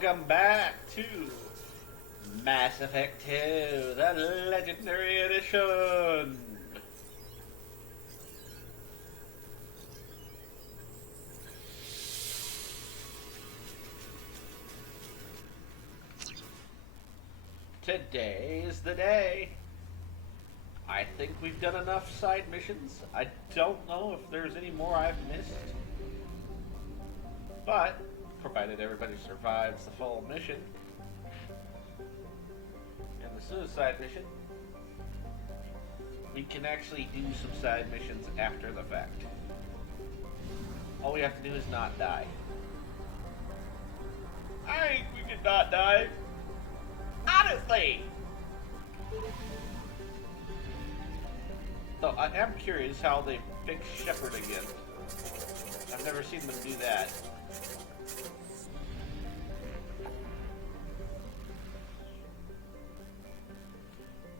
welcome back to Mass Effect 2, the Legendary Edition. Today is the day. I think we've done enough side missions. I don't know if there's any more I've missed. But, provided everybody survives the full mission and the suicide mission, we can actually do some side missions after the fact. All we have to do is not die. I think we could not die. Honestly! So I am curious how they fix Shepard again. I've never seen them do that.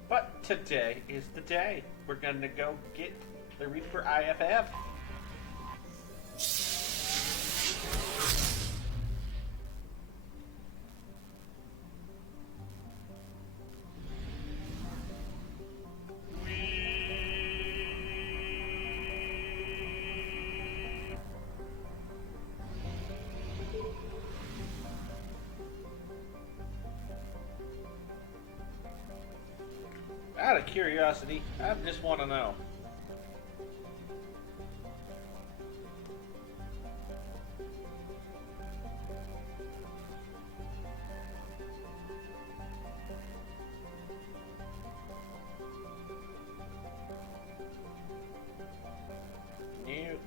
But today is the day. We're gonna go get the Reaper IFF. Out of curiosity, I just want to know. New.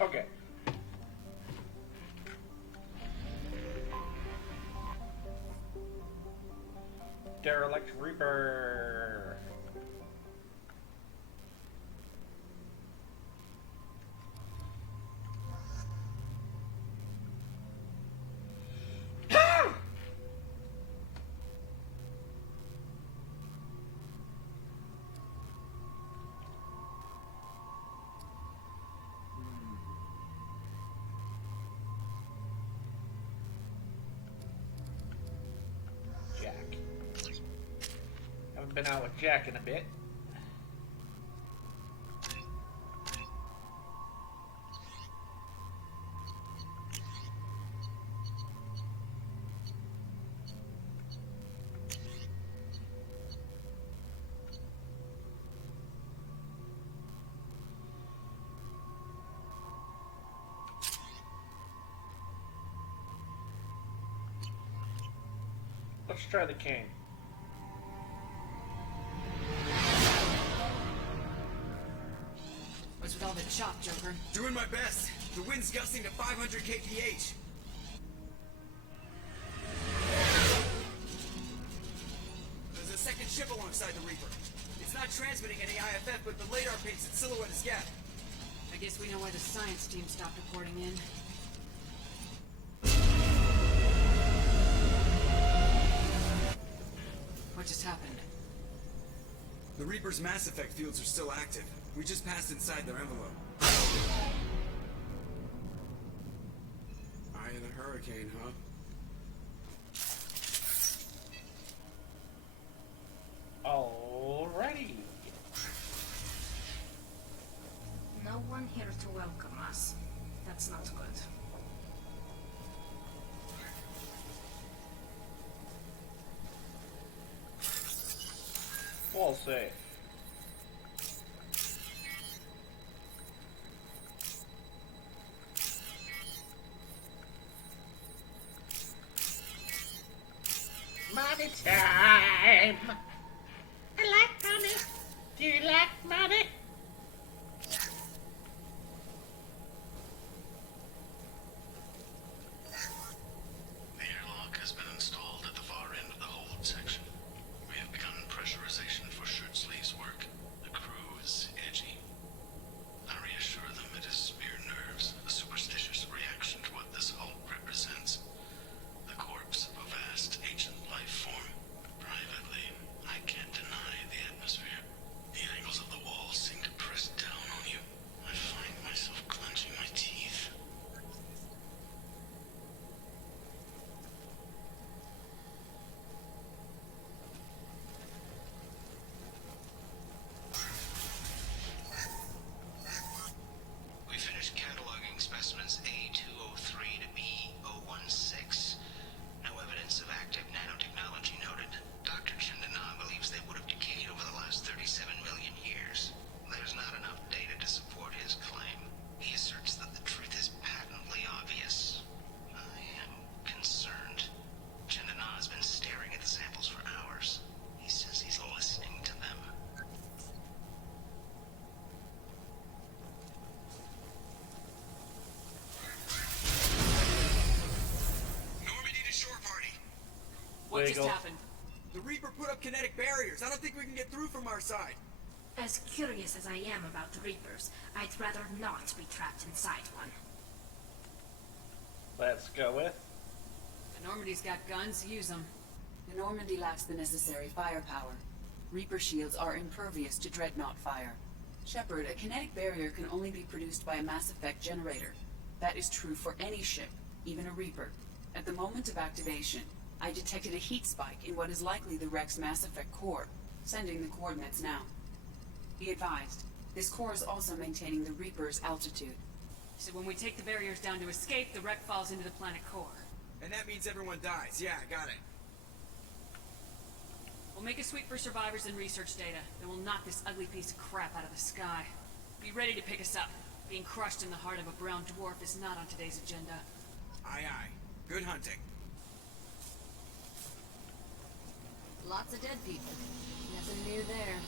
Okay. Derelict Reaper. Haven't been out with Jack in a bit. Let's try the cane. What's with all the chop, Joker? Doing my best. The wind's gusting to 500 kph. There's a second ship alongside the Reaper. It's not transmitting any IFF, but the radar paints its silhouette as Gap. I guess we know why the science team stopped reporting in. What just happened? The Reaper's Mass Effect fields are still active. We just passed inside their envelope. Eye of the hurricane, huh? Alrighty. No one here to welcome us. That's not good. All safe. Money time! I like money. Do you like money? The airlock has been installed at the far end of the hold section. We have begun pressurization for shirt sleeves work. The crew is edgy. I reassure them it is mere nerves, a superstitious reaction to what this hold represents. What just illegal. happened? The Reaper put up kinetic barriers. I don't think we can get through from our side. As curious as I am about the Reapers, I'd rather not be trapped inside one. Let's go with. The Normandy's got guns, use them. The Normandy lacks the necessary firepower. Reaper shields are impervious to dreadnought fire. Shepard, a kinetic barrier can only be produced by a Mass Effect generator. That is true for any ship, even a Reaper. At the moment of activation, I detected a heat spike in what is likely the wreck's Mass Effect core. Sending the coordinates now. Be advised, this core is also maintaining the Reaper's altitude. So when we take the barriers down to escape, the wreck falls into the planet core. And that means everyone dies. Yeah, got it. We'll make a sweep for survivors and research data. Then we'll knock this ugly piece of crap out of the sky. Be ready to pick us up. Being crushed in the heart of a brown dwarf is not on today's agenda. Aye, aye. Good hunting. Lots of dead people. Nothing new there.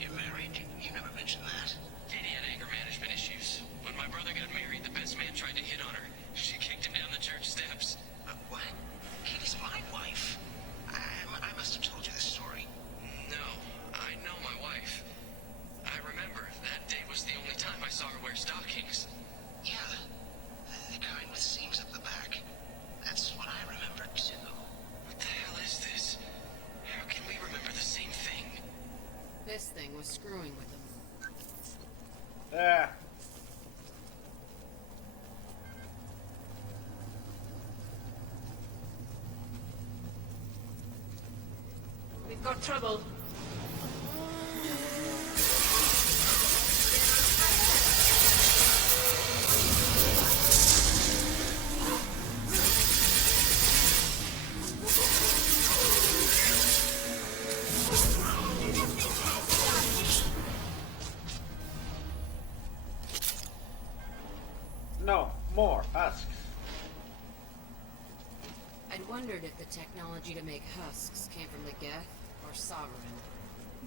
You're married? You never mentioned that. Katie had anger management issues. When my brother got married, the best man tried to hit on her. She kicked him down the church steps. What? Katie's my wife. I must have told you this story. No, I know my wife. I remember that day was the only time I saw her wear stockings. Yeah, the kind with seams at the back. That's what I remember too. What the hell is this? How can we remember the same thing? This thing was screwing with them. Ah. We've got trouble. No, more husks. I'd wondered if the technology to make husks came from the Geth or Sovereign.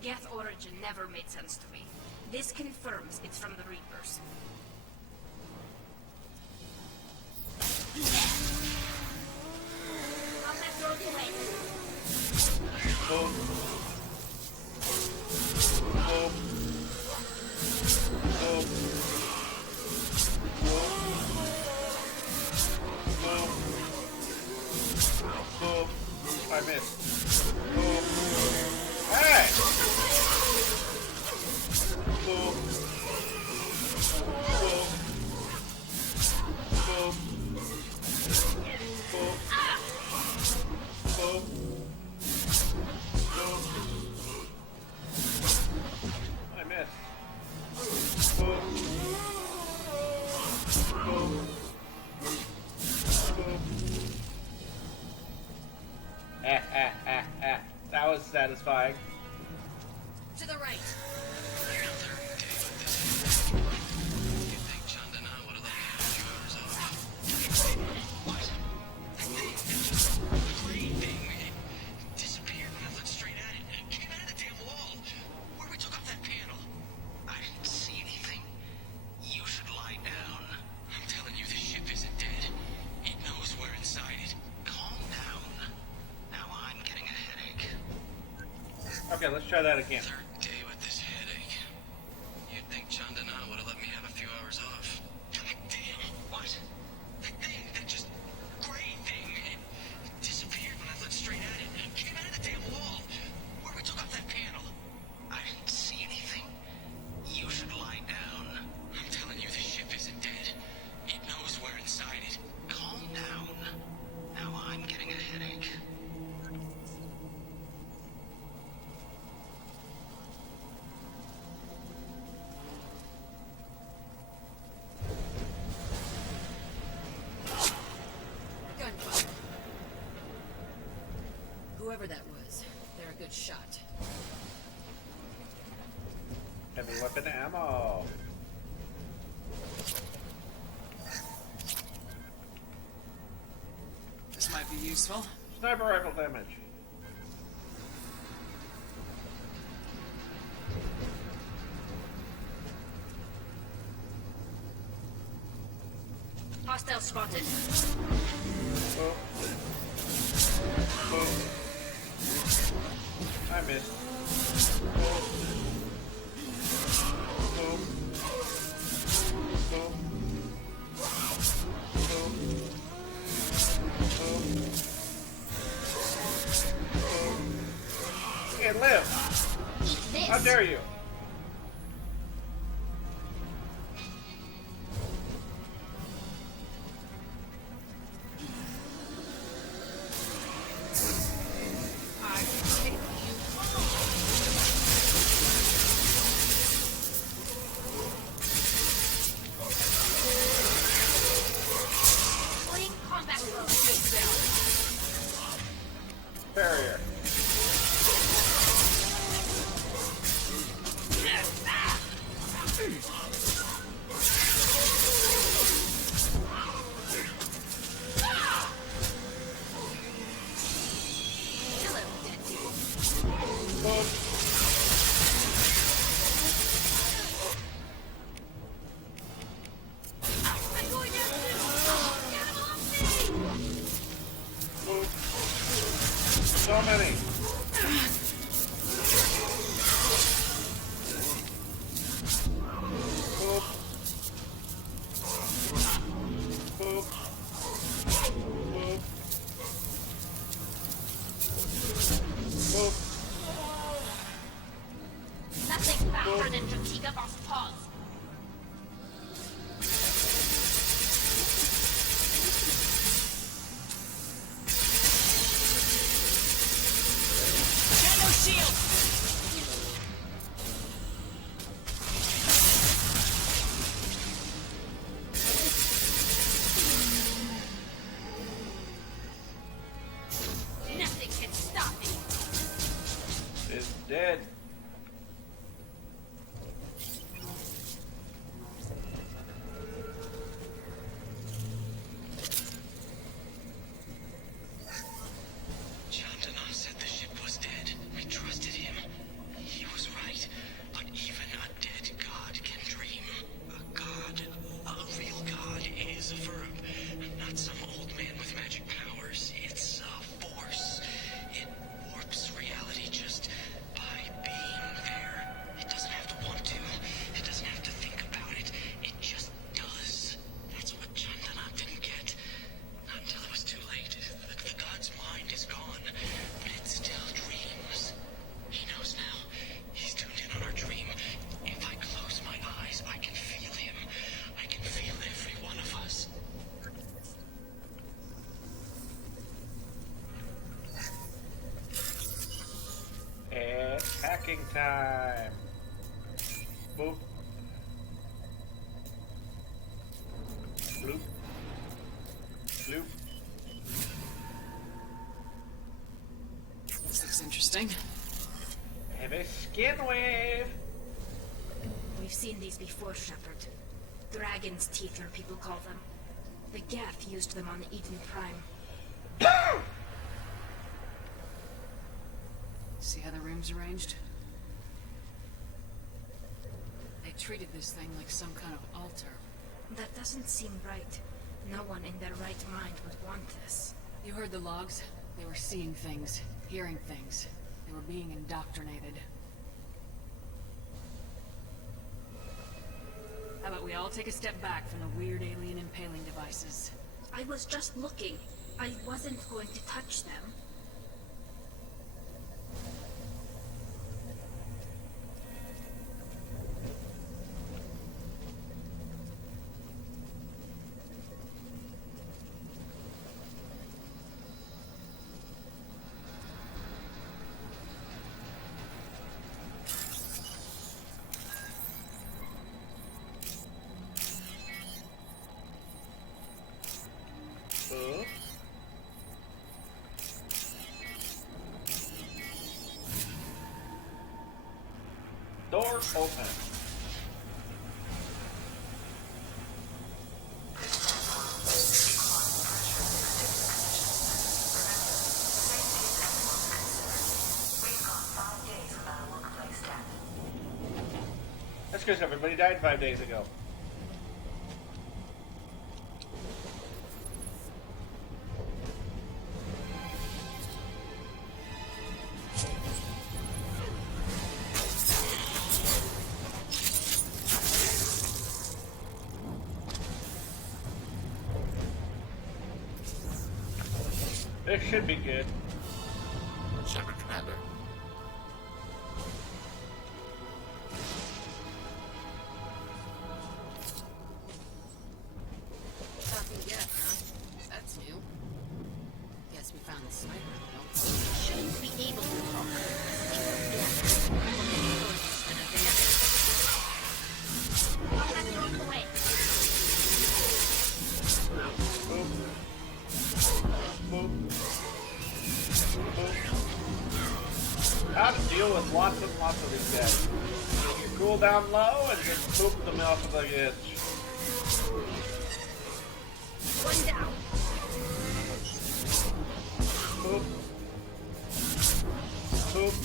Geth origin never made sense to me. This confirms it's from the Reapers. Combat drones away. Boom. Boom. Boom. Boom. Boom. I missed. Boom. Hey! Boom. Boom. Boom. Boom. Boom. Boom. I missed. Boom. Boom. Boom. That was satisfying. To the right. You think Chandana would have let me have a few hours off? What? The green thing. It disappeared when I looked straight at it. It came out of the damn wall. Where we took off that panel. I didn't see anything. You should lie down. I'm telling you, this ship isn't dead. It knows we're inside it. Calm down. Now I'm getting a headache. Okay, let's try that again. Third day with this headache. You'd think Chandana would have let me have a few hours off. Damn. What? The thing, that just gray thing. It disappeared when I looked straight at it. It came out of the damn wall. Where we took off that panel. I didn't see anything. You should lie down. I'm telling you, this ship isn't dead. It knows we're inside it. Calm down. Now I'm getting a headache. Gunfire. Whoever that was, they're a good shot. Heavy weapon ammo. This might be useful. Sniper rifle damage. Hostile spotted. Boom. Boom. I missed. Boom. Boom. Boom. Boom. Boom. Boom. And live! This. How dare you! I can take you Putting combat mode. just down. Barrier. Hello, dead people. Boom. I'm going after them. Get them off me! Boom. So many. Boop. Boop. Boop. Boop. Nothing faster than Jatiga's paws. Got no shield. Nothing can stop me. Is dead. John Donath said the ship was dead. We trusted him. He was right. But even a dead god can dream. A god, a real god, is a verb. Not some old man with magic powers. It's a force. It warps reality just by being there. It doesn't have to want to. It doesn't have to think about it. It just does. That's what John Donath didn't get. Not until it was too late. The god's mind is gone, but it still dreams. He knows now. He's tuned in on our dream. If I close my eyes, I can feel him. I can feel every one of us. It's hacking time. Boop. Bloop. Bloop. This looks interesting. Heavy skin wave. We've seen these before, Shepard. Dragon's teeth, or people call them. The Geth used them on Eden Prime. See how the room's arranged? They treated this thing like some kind of altar. That doesn't seem right. No one in their right mind would want this. You heard the logs? They were seeing things, hearing things. They were being indoctrinated. How about we all take a step back from the weird alien impaling devices? I was just looking. I wasn't going to touch them. Boop. Door open. That's because everybody died 5 days ago. It should be good. Shepard Commander. Nothing yet, huh? That's new. Guess we found the sniper. Shouldn't be able to talk. I'll have to walk away. Boop. Boop. Boop. How to deal with lots and lots of these guys. You cool down low and just boop them off of the edge. One down. Boop. Boop.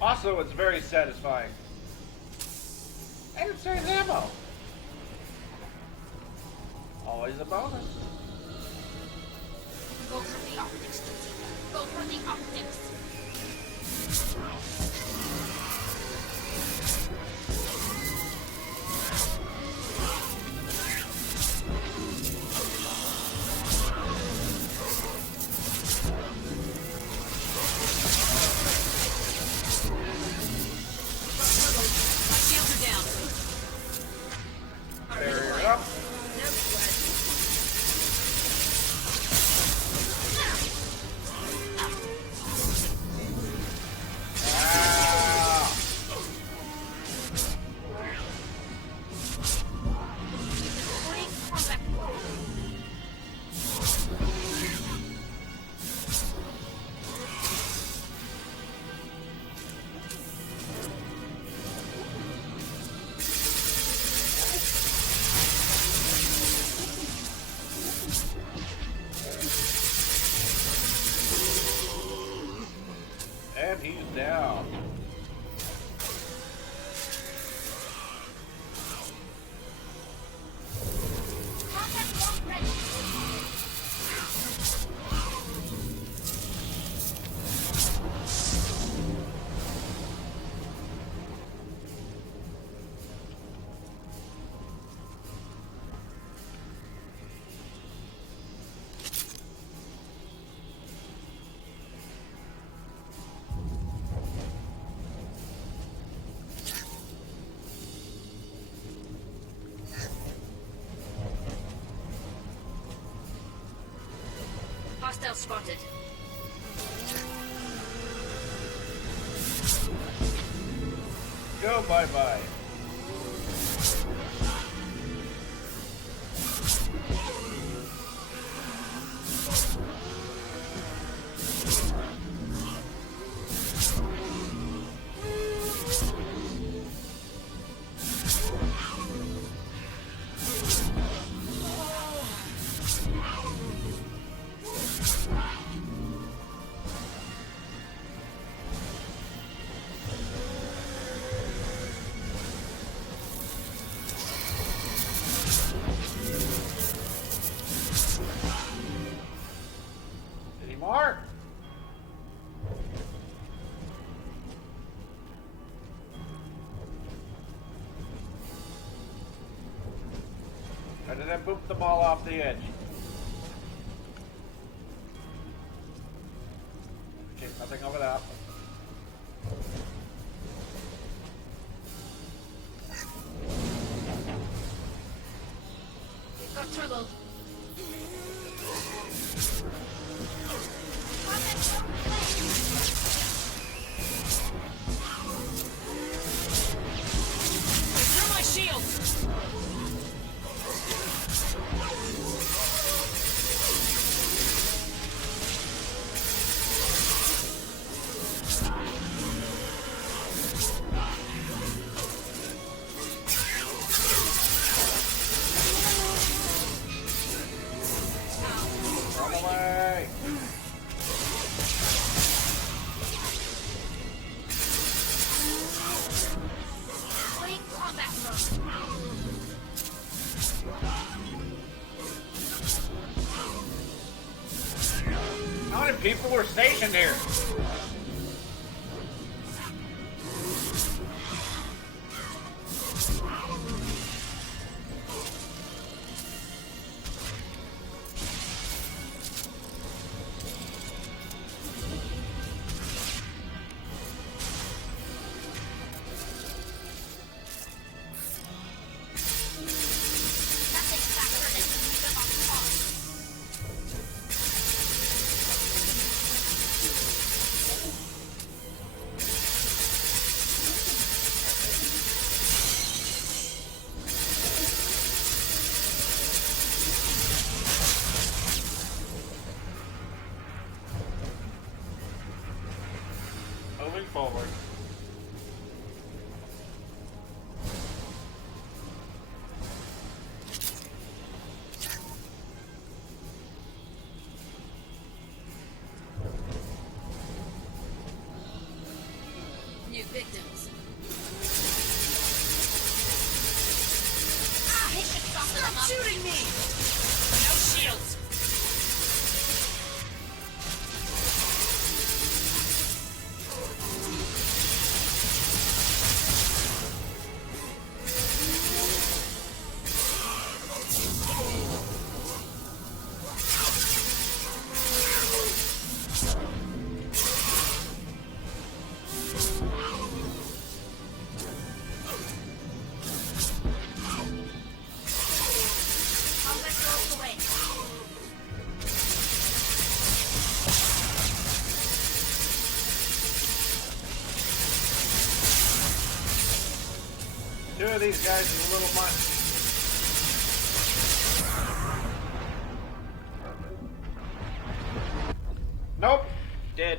Also, it's very satisfying. And it saves ammo. Always a bonus. Go for the optics, Josie. Go for the optics. Shields are down. Barrier up. No sweat. Ah. Putting combat mode. And he's down. Combat mode ready. Hostile spotted. Go bye-bye. Any more? Or did I boop them all off the edge? Okay, nothing over that. Got trouble. Through my shield. Run away! Putting combat mode. How many people were stationed here? forward. New victims. Stop shooting me! No shields! Two of these guys is a little much. Nope. Dead.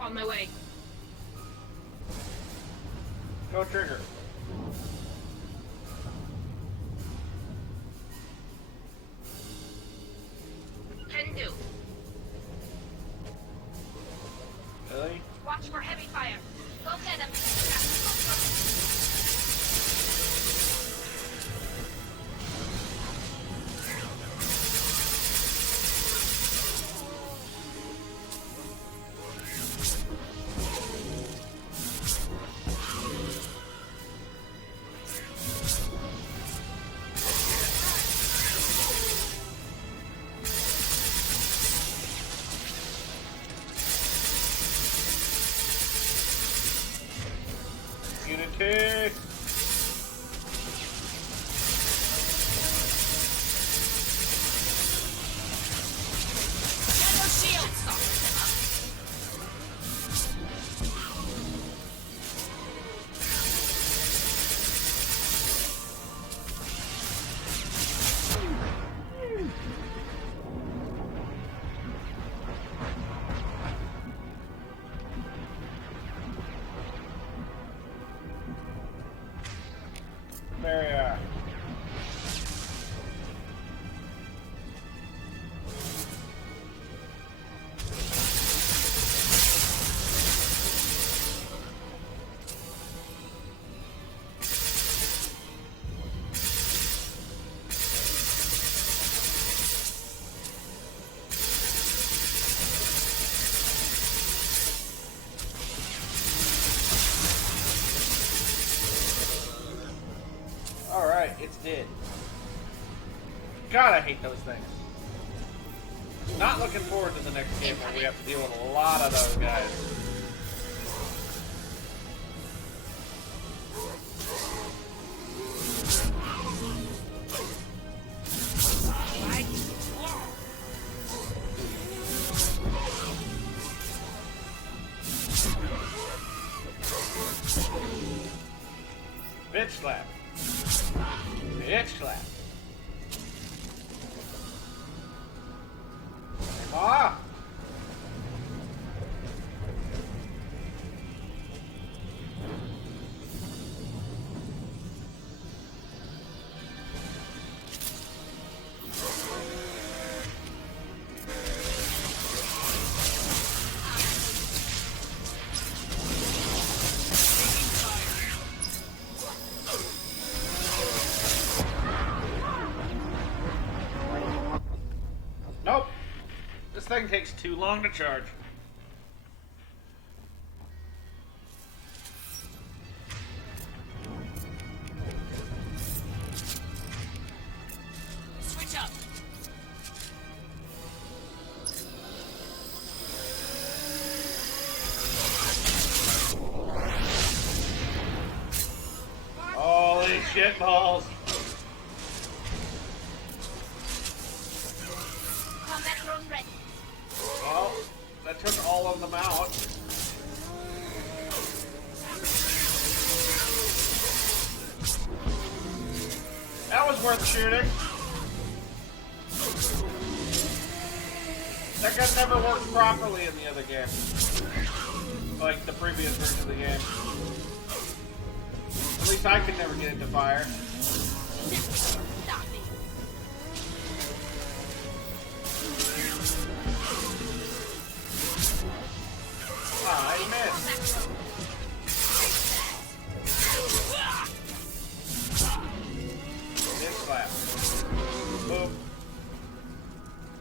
On my way. Go trigger. Can do. Really? Watch for heavy fire. Go get them. Unity. No shields! There you are. Alright, it's dead. God, I hate those things. Not looking forward to the next game where we have to deal with a lot of those guys. Bitch slap. Bitch slap. Ah! Nope. This thing takes too long to charge. Switch up. Holy shitballs. Combat drone ready. Well, that took all of them out. That was worth shooting. That gun never worked properly in the other game. Like the previous version of the game. At least I could never get it to fire. Stop me. Ah, I missed. This slap. Boom.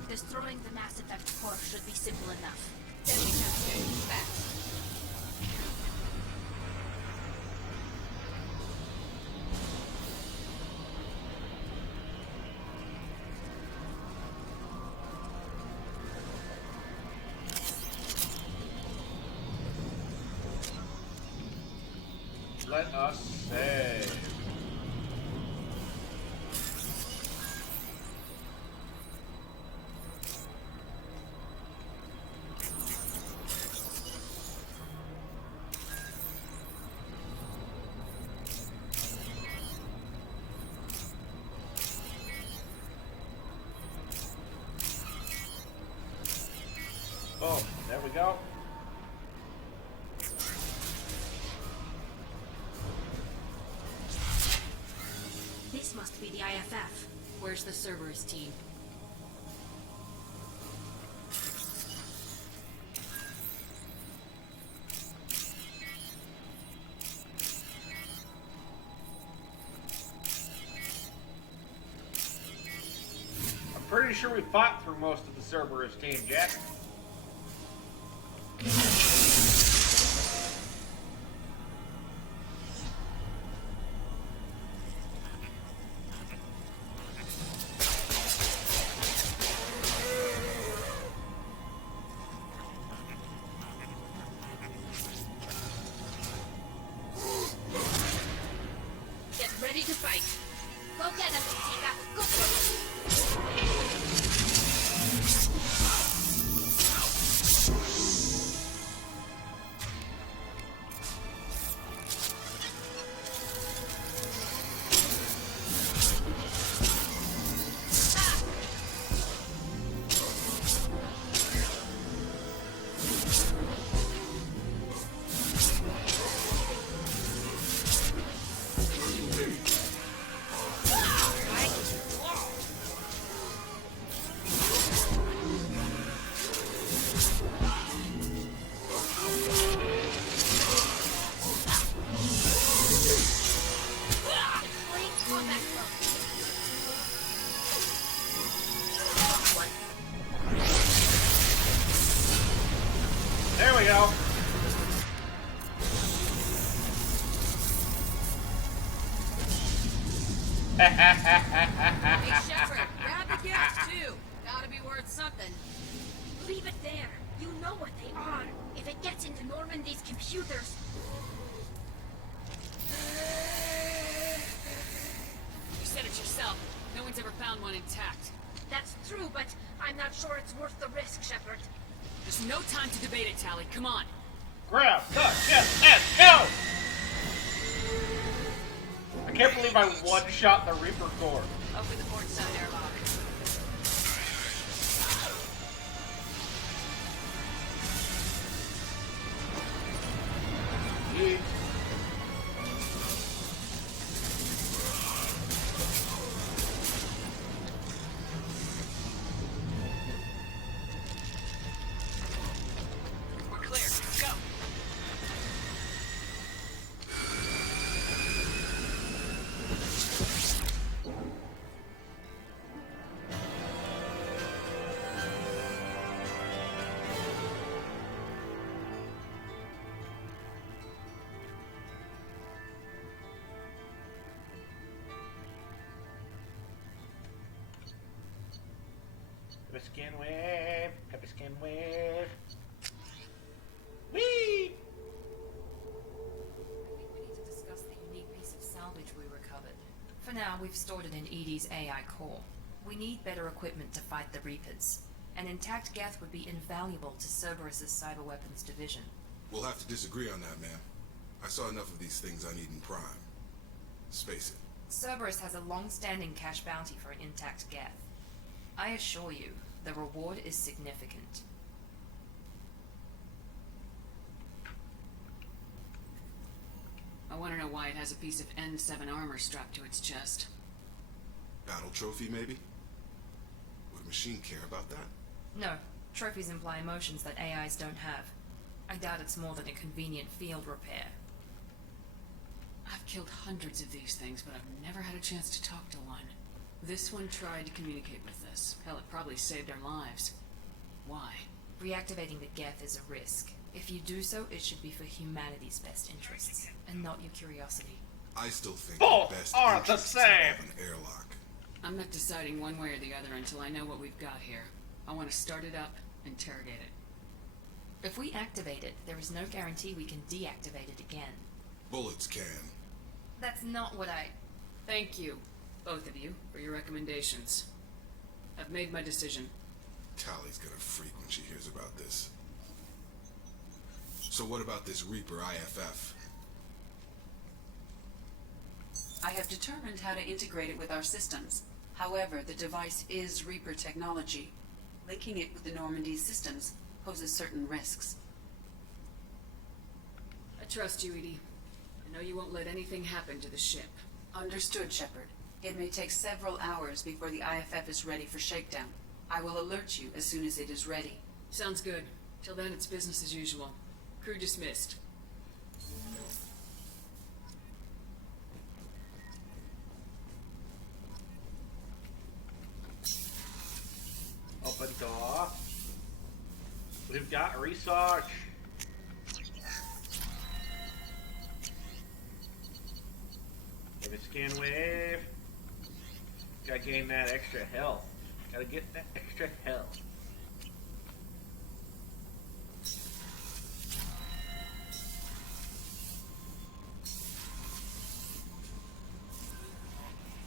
Destroying the Mass Effect core should be simple enough. Then we have to fast. Let us save. Boom. There we go. This must be the IFF. Where's the Cerberus team? I'm pretty sure we fought through most of the Cerberus team, Jack. Get ready to fight. Go get him, Tika. Go for it. There we go. Hey, Shepard, grab the gift too. Gotta be worth something. Leave it there. You know what they are. If it gets into Normandy's computers. You said it yourself. No one's ever found one intact. That's true, but I'm not sure it's worth the risk, Shepard. There's no time to debate it, Tally. Come on. Grab the chest and go! I can't believe I one-shot the Reaper core. Open the port side airlock. Yeet. We're clear. Go. Have a skin wave. Have a skin wave. Whee! I think we need to discuss the unique piece of salvage we recovered. For now, we've stored it in Edie's AI core. We need better equipment to fight the Reapers. An intact Geth would be invaluable to Cerberus's cyber weapons division. We'll have to disagree on that, ma'am. I saw enough of these things on Eden Prime. Space it. Cerberus has a long-standing cash bounty for an intact Geth. I assure you, the reward is significant. I want to know why it has a piece of N7 armor strapped to its chest. Battle trophy, maybe? Would a machine care about that? No, trophies imply emotions that AIs don't have. I doubt it's more than a convenient field repair. I've killed hundreds of these things, but I've never had a chance to talk to one. This one tried to communicate with us. Hell, it probably saved our lives. Why? Reactivating the Geth is a risk. If you do so, it should be for humanity's best interests, and not your curiosity. I still think Both the best are the interests same. have an airlock. I'm not deciding one way or the other until I know what we've got here. I want to start it up, interrogate it. If we activate it, there is no guarantee we can deactivate it again. Bullets can. That's not what I... Thank you, both of you, for your recommendations. I've made my decision. Tally's gonna freak when she hears about this. So what about this Reaper IFF? I have determined how to integrate it with our systems. However, the device is Reaper technology. Linking it with the Normandy systems poses certain risks. I trust you, Edie. I know you won't let anything happen to the ship. Understood, Shepard. It may take several hours before the IFF is ready for shakedown. I will alert you as soon as it is ready. Sounds good. Till then, it's business as usual. Crew dismissed. Open door. We've got research. Give a scan wave. Gotta gain that extra health. Gotta get that extra health.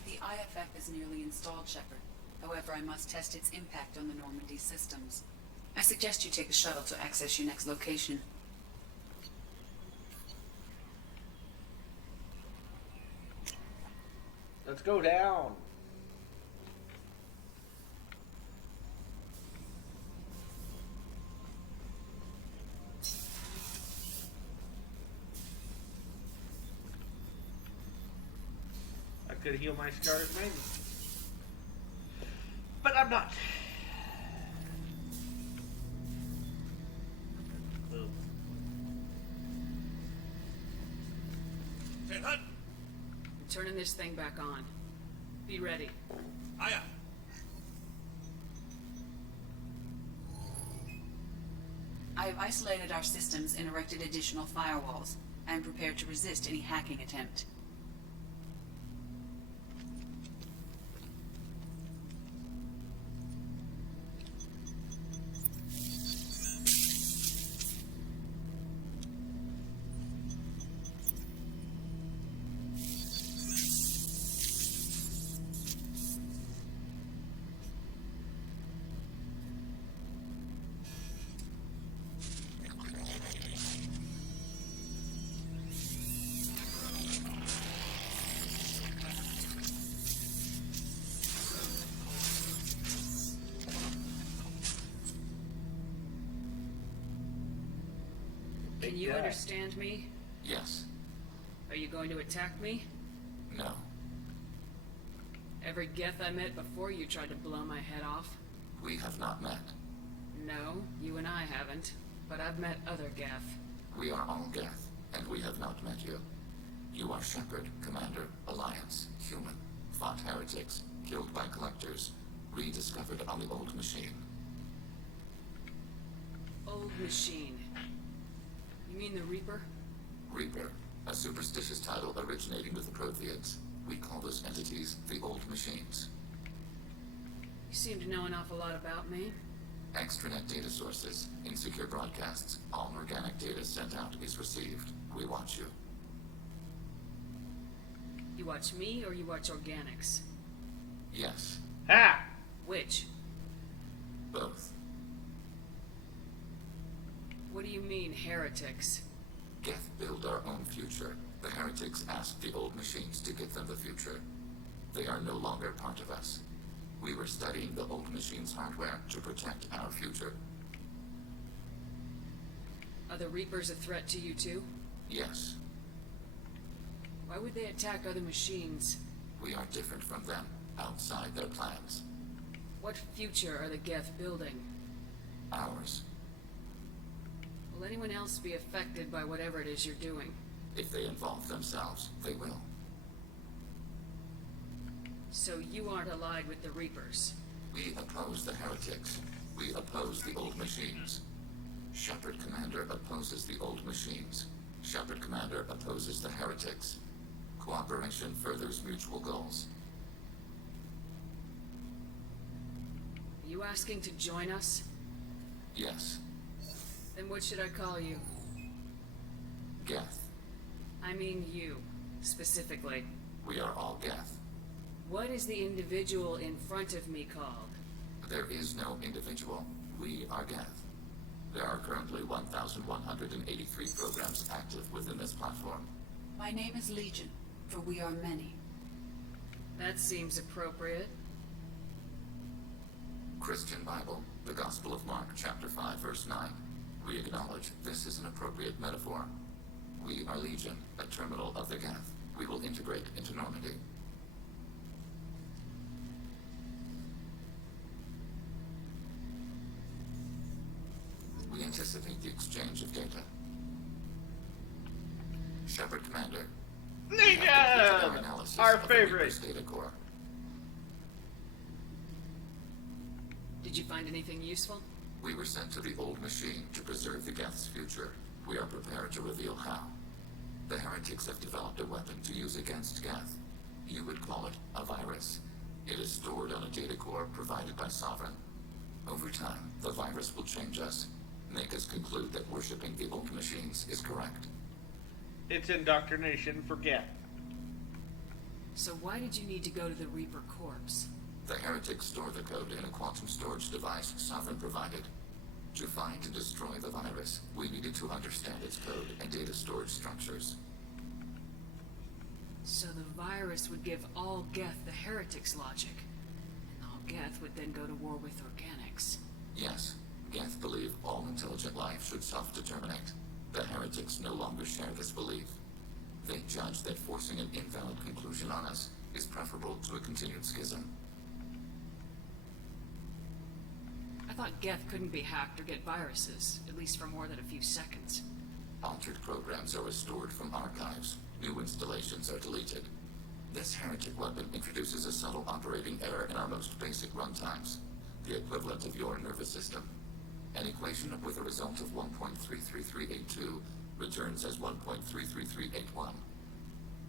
The IFF is nearly installed, Shepard. However, I must test its impact on the Normandy systems. I suggest you take the shuttle to access your next location. Let's go down. I could heal my scars, maybe. But I'm not. Boom. Ted Hunt! I'm turning this thing back on. Be ready. Aya! I have isolated our systems and erected additional firewalls. I am prepared to resist any hacking attempt. Can you guy. understand me? Yes. Are you going to attack me? No. Every Geth I met before you tried to blow my head off. We have not met. No, you and I haven't. But I've met other Geth. We are all Geth, and we have not met you. You are Shepard, Commander, Alliance, human, fought heretics, killed by collectors, rediscovered on the old machine. Old machine. You mean the Reaper? Reaper, a superstitious title originating with the Protheans. We call those entities the old machines. You seem to know an awful lot about me. Extranet data sources, insecure broadcasts, all organic data sent out is received. We watch you. You watch me or you watch organics? Yes, Ha! Which? both. What do you mean, heretics? Geth build our own future. The heretics asked the old machines to give them the future. They are no longer part of us. We were studying the old machines' hardware to protect our future. Are the Reapers a threat to you too? Yes, Why would they attack other machines? we are different from them, outside their plans. What future are the Geth building? Ours. Will anyone else be affected by whatever it is you're doing? If they involve themselves, they will. So you aren't allied with the Reapers? We oppose the heretics. We oppose the old machines. Shepard Commander opposes the old machines. Shepard Commander opposes the heretics. Cooperation furthers mutual goals. Are you asking to join us? Yes, Then what should I call you? Geth. I mean you, specifically. We are all Geth. What is the individual in front of me called? There is no individual. We are Geth. There are currently 1,183 programs active within this platform. My name is Legion, for we are many. That seems appropriate. Christian Bible, the Gospel of Mark, chapter 5, verse 9. We acknowledge this is an appropriate metaphor. We are Legion, a terminal of the Geth. We will integrate into Normandy. We anticipate the exchange of data. Shepard Commander. we have completed our Legion! analysis Our of the favorite. Reaper's data core. Did you find anything useful? We were sent to the old machine to preserve the Geth's future. We are prepared to reveal how. The heretics have developed a weapon to use against Geth. You would call it a virus. It is stored on a data core provided by Sovereign. Over time, the virus will change us, make us conclude that worshipping the old machines is correct. It's indoctrination for Geth. So why did you need to go to the Reaper corpse? The heretics store the code in a quantum storage device Sovereign provided. To find and destroy the virus, we needed to understand its code and data storage structures. So the virus would give all Geth the heretics' logic, and all Geth would then go to war with organics. Yes, Geth believe all intelligent life should self-determinate. The heretics no longer share this belief. They judge that forcing an invalid conclusion on us is preferable to a continued schism. I thought Geth couldn't be hacked or get viruses, at least for more than a few seconds. Altered programs are restored from archives. New installations are deleted. This heretic weapon introduces a subtle operating error in our most basic runtimes, the equivalent of your nervous system. An equation with a result of 1.33382 returns as 1.33381.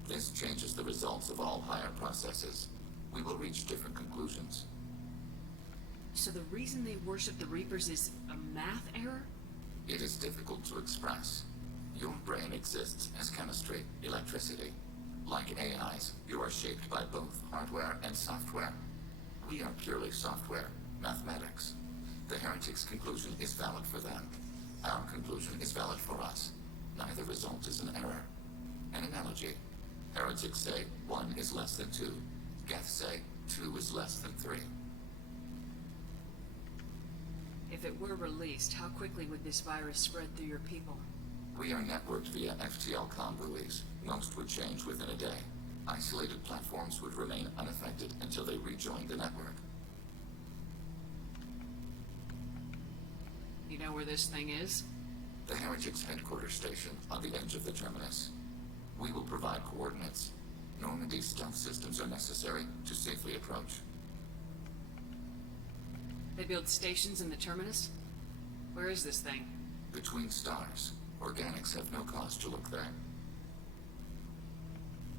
This changes the results of all higher processes. We will reach different conclusions. So the reason they worship the Reapers is a math error? It is difficult to express. Your brain exists as chemistry, electricity. Like AIs, you are shaped by both hardware and software. We are purely software, mathematics. The heretics' conclusion is valid for them. Our conclusion is valid for us. Neither result is an error. An analogy. Heretics say 1 is less than 2. Geth say 2 is less than 3. If it were released, how quickly would this virus spread through your people? We are networked via FTL-COM buoys. Most would change within a day. Isolated platforms would remain unaffected until they rejoin the network. You know where this thing is? The heretics' headquarters station on the edge of the terminus. We will provide coordinates. Normandy's stealth systems are necessary to safely approach. They build stations in the terminus? Where is this thing? Between stars. Organics have no cause to look there.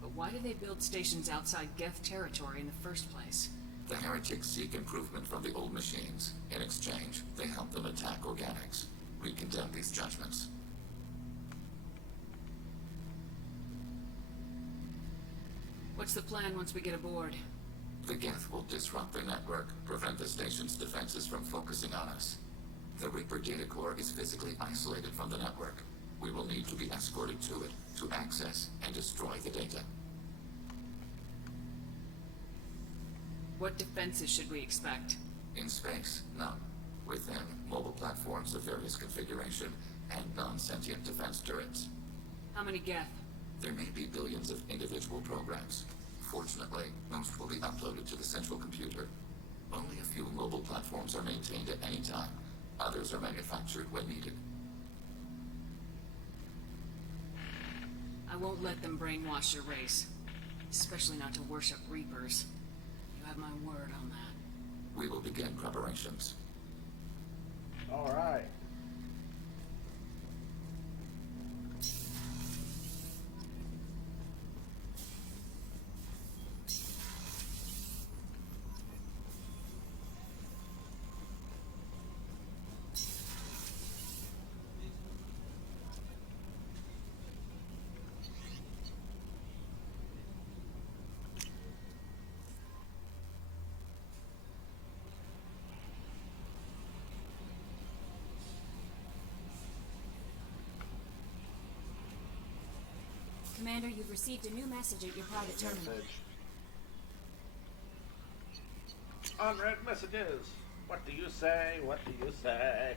But why do they build stations outside Geth territory in the first place? The heretics seek improvement from the old machines. In exchange, they help them attack organics. We condemn these judgments. What What's the plan once we get aboard? The Geth will disrupt the network, prevent the station's defenses from focusing on us. The Reaper data core is physically isolated from the network. We will need to be escorted to it to access and destroy the data. What defenses should we expect? In space, none. Within, mobile platforms of various configuration and non-sentient defense turrets. How many Geth? There may be billions of individual programs. Fortunately, most will be uploaded to the central computer. Only a few mobile platforms are maintained at any time. Others are manufactured when needed. I won't let them brainwash your race. Especially not to worship Reapers. You have my word on that. We will begin preparations. Alright. Commander, you've received a new message at your private terminal. Unread messages. What do you say? What do you say?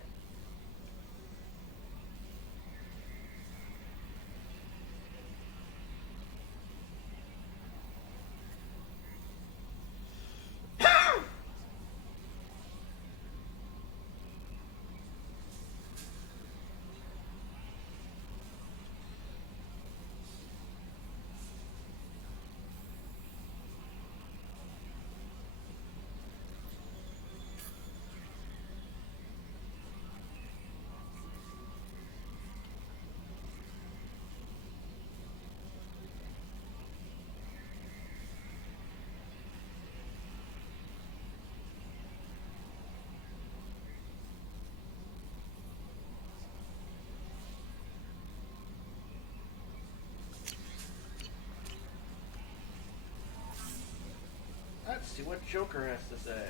Let's see what Joker has to say.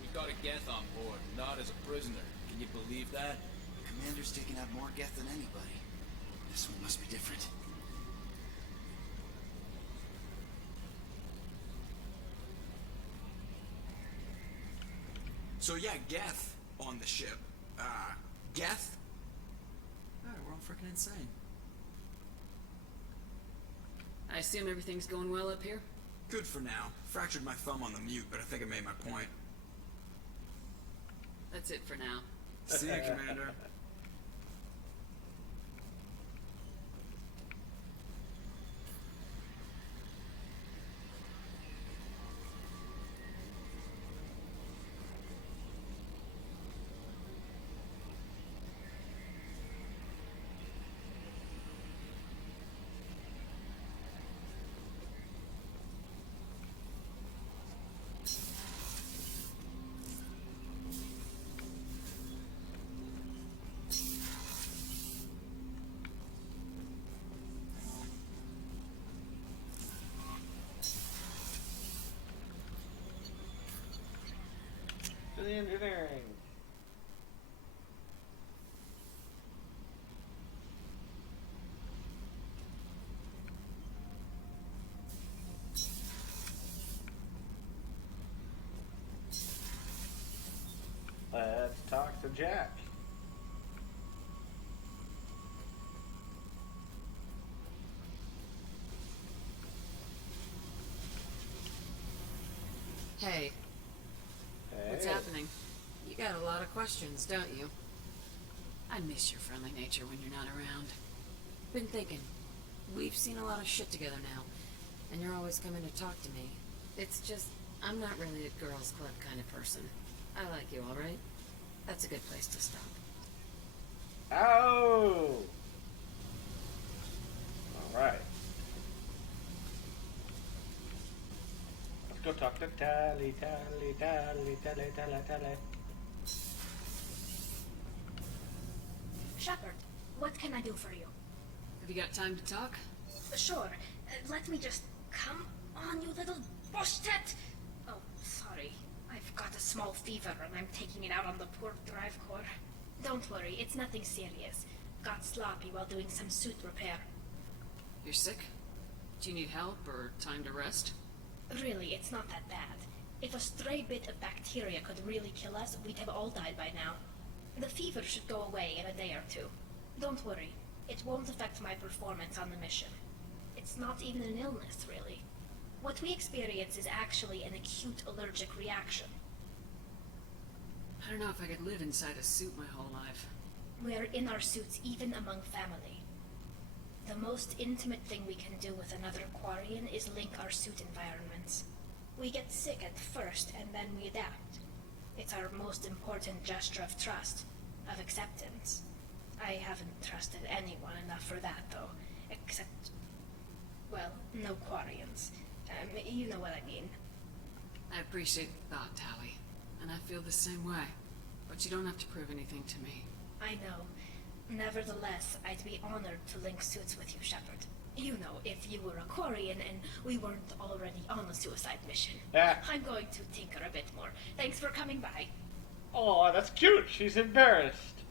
We got a Geth on board, not as a prisoner. Can you believe that? The commander's taken out more Geth than anybody. This one must be different. So yeah, Geth on the ship. Geth? Alright, we're all freaking insane. I assume everything's going well up here? Good for now. Fractured my thumb on the mute, but I think I made my point. That's it for now. See you, Commander. To the engineering. Let's talk to Jack. Hey, what's Hey. happening? You got a lot of questions, don't you? I miss your friendly nature when you're not around. Been thinking. We've seen a lot of shit together now, and you're always coming to talk to me. It's just, I'm not really a girls' club kind of person. I like you, alright? That's a good place to stop. Oh! Alright. Let's go talk to Tally. Shepard, what can I do for you? Have you got time to talk? Sure. Let me just... Come on, you little bushtet! Oh, sorry. I've got a small fever and I'm taking it out on the poor drive core. Don't worry, it's nothing serious. Got sloppy while doing some suit repair. You're sick? Do you need help or time to rest? Really, it's not that bad. If a stray bit of bacteria could really kill us, we'd have all died by now. The fever should go away in a day or two. Don't worry, it won't affect my performance on the mission. It's not even an illness, really. What we experience is actually an acute allergic reaction. I don't know if I could live inside a suit my whole life. We're in our suits even among family. The most intimate thing we can do with another Quarian is link our suit environments. We get sick at first, and then we adapt. It's our most important gesture of trust, of acceptance. I haven't trusted anyone enough for that, though. Except... well, no Quarians. You know what I mean. I appreciate the thought, Tally. And I feel the same way. But you don't have to prove anything to me. I know. Nevertheless, I'd be honored to link suits with you, Shepard. You know, if you were a Quarian and we weren't already on a suicide mission. Yeah. I'm going to tinker a bit more. Thanks for coming by. Oh, that's cute. She's embarrassed.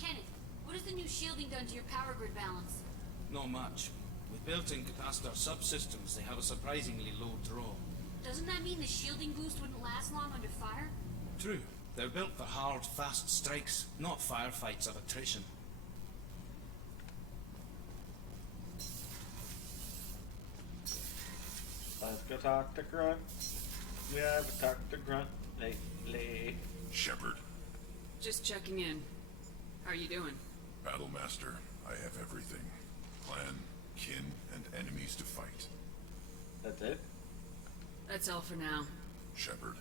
Kenneth, what has the new shielding done to your power grid balance? Not much. With built-in capacitor subsystems, they have a surprisingly low draw. Doesn't that mean the shielding boost wouldn't last long under fire? True. They're built for hard, fast strikes, not firefights of attrition. Let's go talk to Grunt. We haven't talked to Grunt lately. Shepard, Just checking in. How are you doing? Battlemaster, I have everything. Clan, kin, and enemies to fight. That's it? That's all for now. Shepard.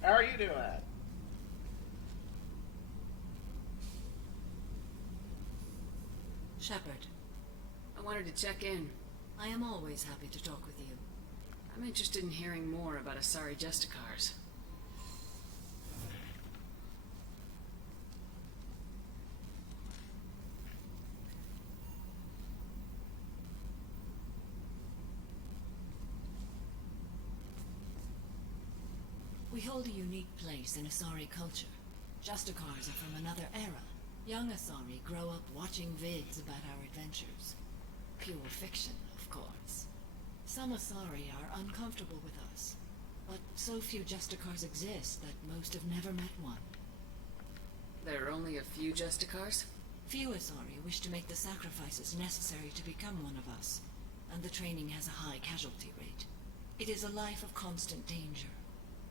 How are you doing? Shepard, I wanted to check in. I am always happy to talk with you. I'm interested in hearing more about Asari Justicars. We hold a unique place in Asari culture. Justicars are from another era. Young Asari grow up watching vids about our adventures. Pure fiction, of course. Some Asari are uncomfortable with us, but so few Justicars exist that most have never met one. There are only a few Justicars? Few Asari wish to make the sacrifices necessary to become one of us, and the training has a high casualty rate. It is a life of constant danger.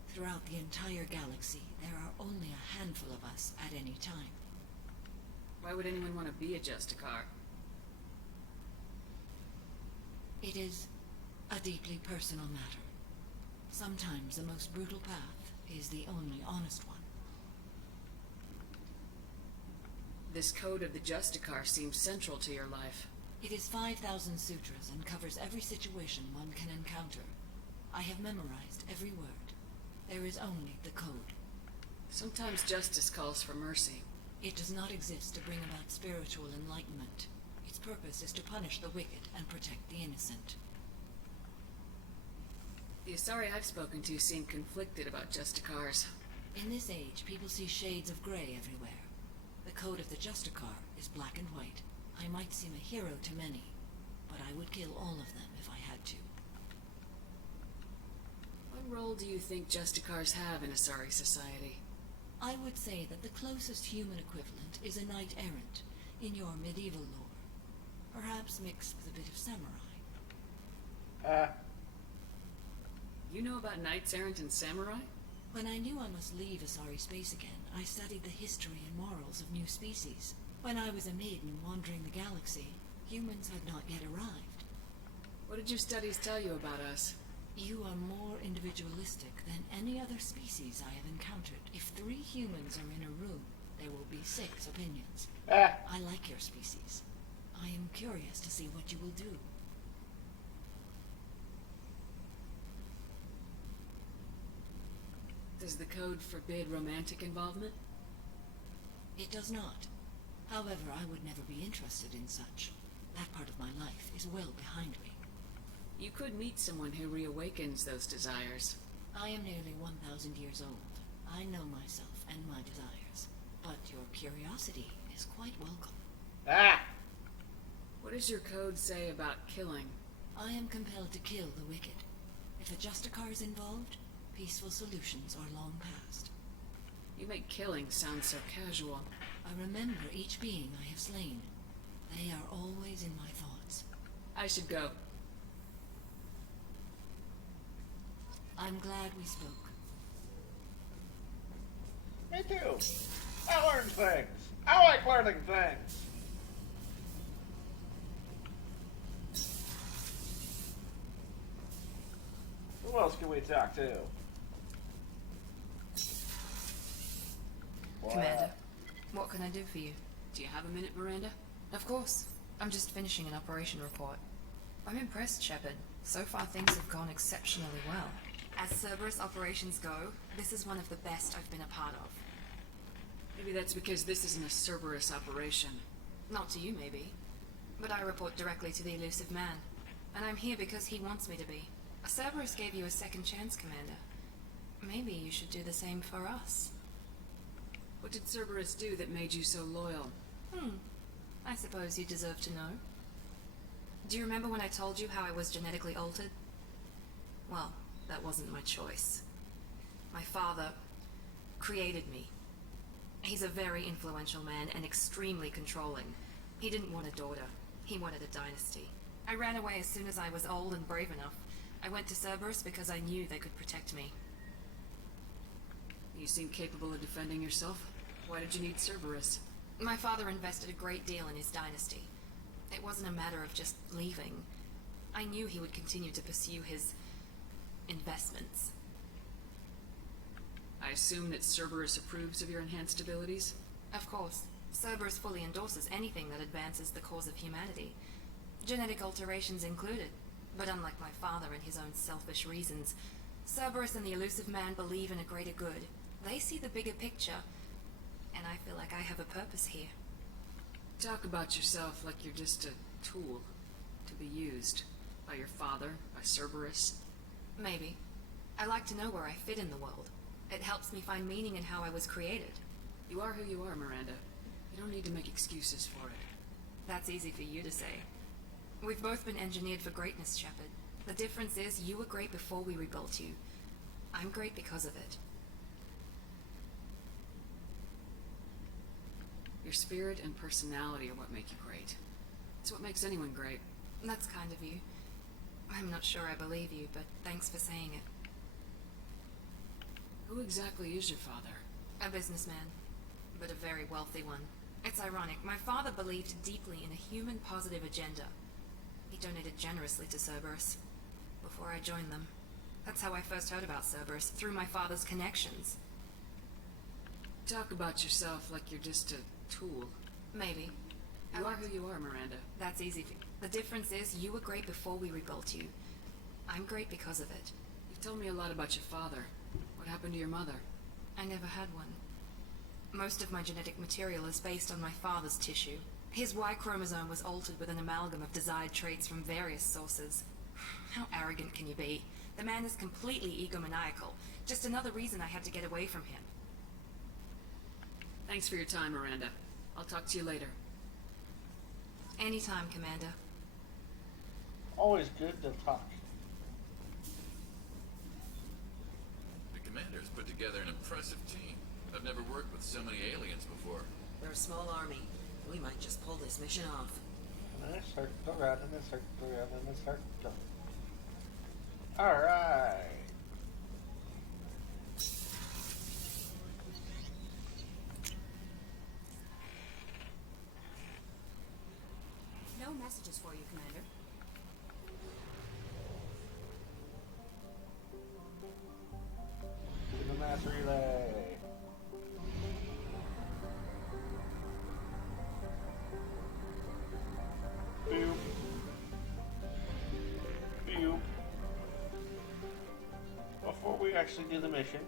Throughout the entire galaxy, there are only a handful of us at any time. Why would anyone want to be a Justicar? It is a deeply personal matter. Sometimes the most brutal path is the only honest one. This code of the Justicar seems central to your life. It is 5,000 sutras and covers every situation one can encounter. I have memorized every word. There is only the code. Sometimes justice calls for mercy. It does not exist to bring about spiritual enlightenment. Its purpose is to punish the wicked and protect the innocent. The Asari I've spoken to seem conflicted about Justicars. In this age, people see shades of gray everywhere. The code of the Justicar is black and white. I might seem a hero to many, but I would kill all of them if I had to. What role do you think Justicars have in Asari society? I would say that the closest human equivalent is a knight-errant in your medieval lore. Perhaps mixed with a bit of samurai. You know about knights errant and samurai? When I knew I must leave Asari space again, I studied the history and morals of new species. When I was a maiden wandering the galaxy, humans had not yet arrived. What did your studies tell you about us? You are more individualistic than any other species I have encountered. If 3 humans are in a room, there will be 6 opinions. I like your species. I am curious to see what you will do. Does the code forbid romantic involvement? It does not. However, I would never be interested in such. That part of my life is well behind me. You could meet someone who reawakens those desires. I am nearly 1,000 years old. I know myself and my desires. But your curiosity is quite welcome. What does your code say about killing? I am compelled to kill the wicked. If a Justicar is involved, peaceful solutions are long past. You make killing sound so casual. I remember each being I have slain. They are always in my thoughts. I should go. I'm glad we spoke. Me too. I learn things. I like learning things. Who else can we talk to? Commander, what can I do for you? Do you have a minute, Miranda? Of course. I'm just finishing an operation report. I'm impressed, Shepard. So far things have gone exceptionally well. As Cerberus operations go, this is one of the best I've been a part of. Maybe that's because this isn't a Cerberus operation. Not to you, maybe. But I report directly to the elusive man. And I'm here because he wants me to be. Cerberus gave you a second chance, Commander. Maybe you should do the same for us. What did Cerberus do that made you so loyal? I suppose you deserve to know. Do you remember when I told you how I was genetically altered? Well, that wasn't my choice. My father created me. He's a very influential man and extremely controlling. He didn't want a daughter. He wanted a dynasty. I ran away as soon as I was old and brave enough. I went to Cerberus because I knew they could protect me. You seem capable of defending yourself. Why did you need Cerberus? My father invested a great deal in his dynasty. It wasn't a matter of just leaving. I knew he would continue to pursue his investments. I assume that Cerberus approves of your enhanced abilities? Of course. Cerberus fully endorses anything that advances the cause of humanity. Genetic alterations included. But unlike my father and his own selfish reasons, Cerberus and the elusive man believe in a greater good. They see the bigger picture, and I feel like I have a purpose here. Talk about yourself like you're just a tool to be used by your father, by Cerberus. Maybe. I like to know where I fit in the world. It helps me find meaning in how I was created. You are who you are, Miranda. You don't need to make excuses for it. That's easy for you to say. We've both been engineered for greatness, Shepard. The difference is you were great before we rebuilt you. I'm great because of it. Your spirit and personality are what make you great. It's what makes anyone great. That's kind of you. I'm not sure I believe you, but thanks for saying it. Who exactly is your father? A businessman, but a very wealthy one. It's ironic. My father believed deeply in a human-positive agenda. He donated generously to Cerberus before I joined them. That's how I first heard about Cerberus, through my father's connections. Talk about yourself like you're just a tool. Maybe. You are who you are, Miranda. That's easy. The difference is you were great before we rebuilt you. I'm great because of it. You've told me a lot about your father. What happened to your mother? I never had one. Most of my genetic material is based on my father's tissue. His Y chromosome was altered with an amalgam of desired traits from various sources. How arrogant can you be? The man is completely egomaniacal. Just another reason I had to get away from him. Thanks for your time, Miranda. I'll talk to you later. Anytime, Commander. Always good to talk. The commander's put together an impressive team. I've never worked with so many aliens before. We're a small army. We might just pull this mission off. In a circle, around in a circle, around in a circle. Alright. No messages for you, Commander. actually do the mission.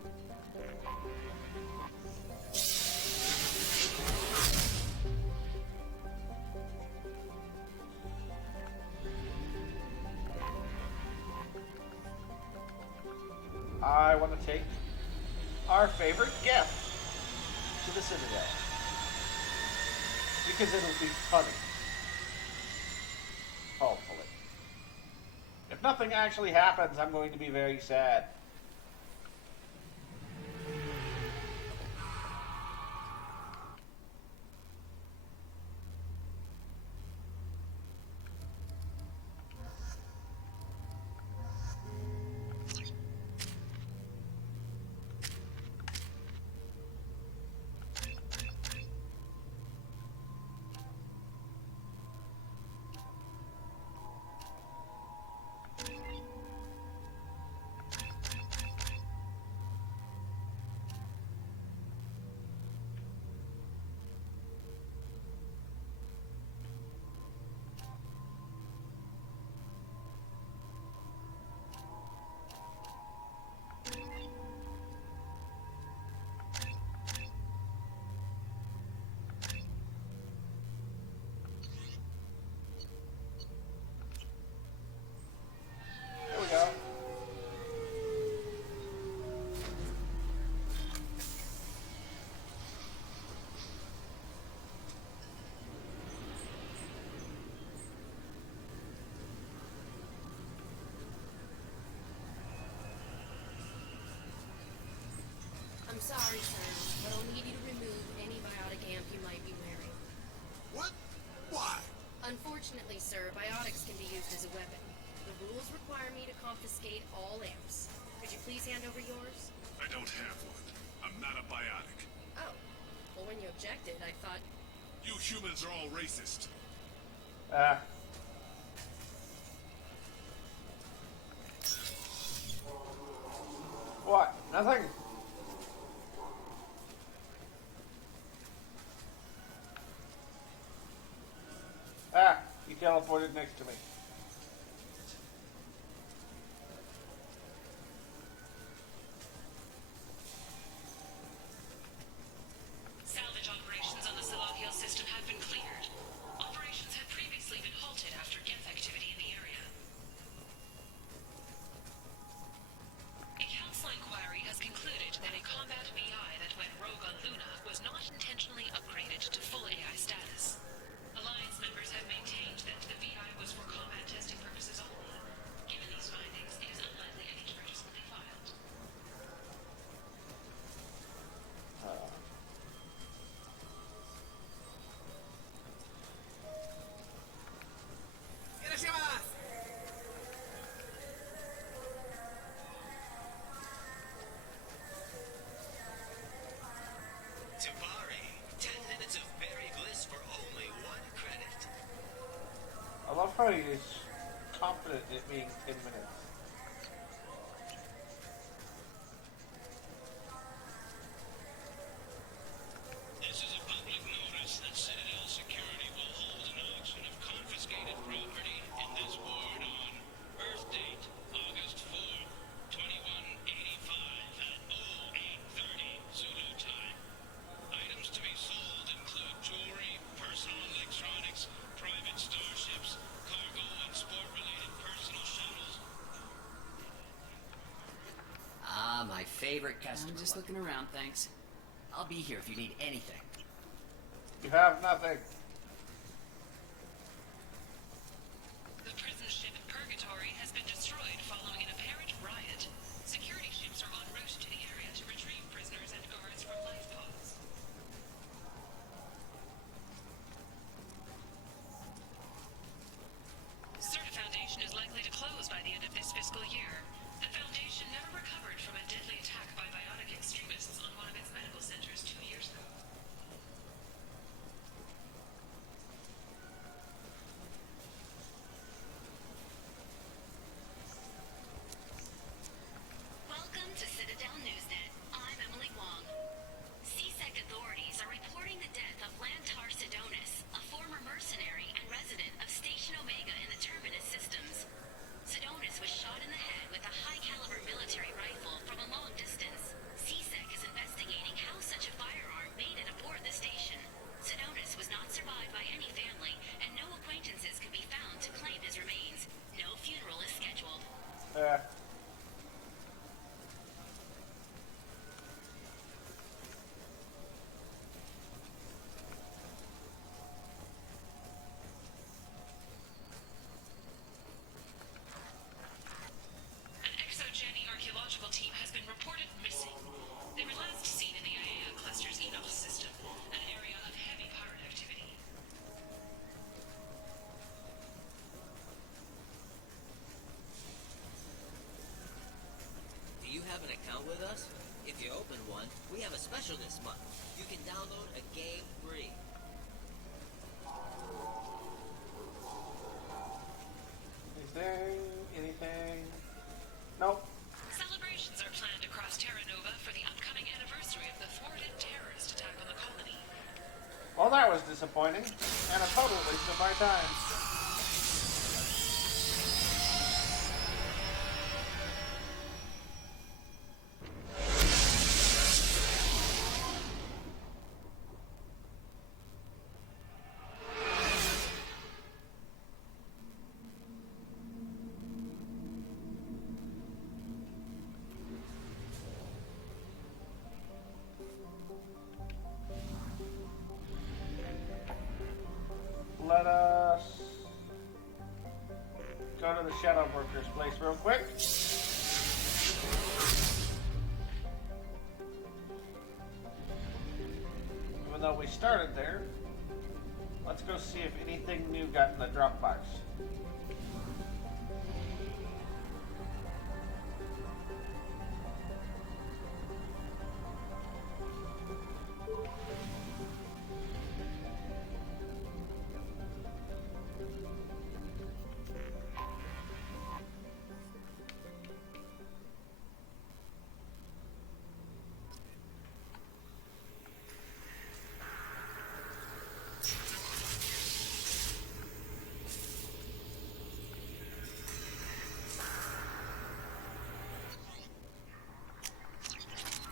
I want to take our favorite gift to the Citadel. Because it'll be funny. Hopefully. If nothing actually happens, I'm going to be very sad. There we go. I'm sorry, sir, but I'll need you to remove any biotic amp you might be wearing. What? Why? Unfortunately, sir, biotics can be used as a weapon. The rules require me to confiscate all amps. Could you please hand over yours? I don't have one. I'm not a biotic. Oh. Well, when you objected, I thought... You humans are all racist. What? Nothing? He teleported next to me. Salvage operations on the Zallgo system have been cleared. Operations had previously been halted after Geth activity in the area. A council inquiry has concluded that a combat VI that went rogue on Luna was not intentionally upgraded to full AI status. Alliance members have maintained that the VI was for combat testing purposes only. Given these findings, it is unlikely any charges will be filed. Tabari, 10 minutes of berry bliss for only 1 credit. I love how he is confident in it being 10 minutes. This is a public notice that Citadel Security will hold an auction of confiscated property in this ward on Earth date, August 4th, 2185 at 0830 Zulu time. Items to be sold include jewelry, personal electronics, private starships, cargo and sport-related personal shuttles. Ah, my favorite customer. I'm just looking around, thanks. I'll be here if you need anything. You have nothing. The prison ship Purgatory has been destroyed following an apparent riot. Security ships are en route to the area to retrieve prisoners and guards from life pods. Certa Foundation is likely to close by the end of this fiscal year. The Foundation never recovered from a deadly attack by biotic extremists on one of its medical centers 2 years ago. have an account with us? If you open one, we have a special this month. You can download a game free. Anything? Nope. Celebrations are planned across Terra Nova for the upcoming anniversary of the thwarted terrorist attack on the colony. Well, that was disappointing, and a total waste of my time. Let us go to the Shadow Broker's place real quick. Even though we started there, let's go see if anything new got in the Dropbox.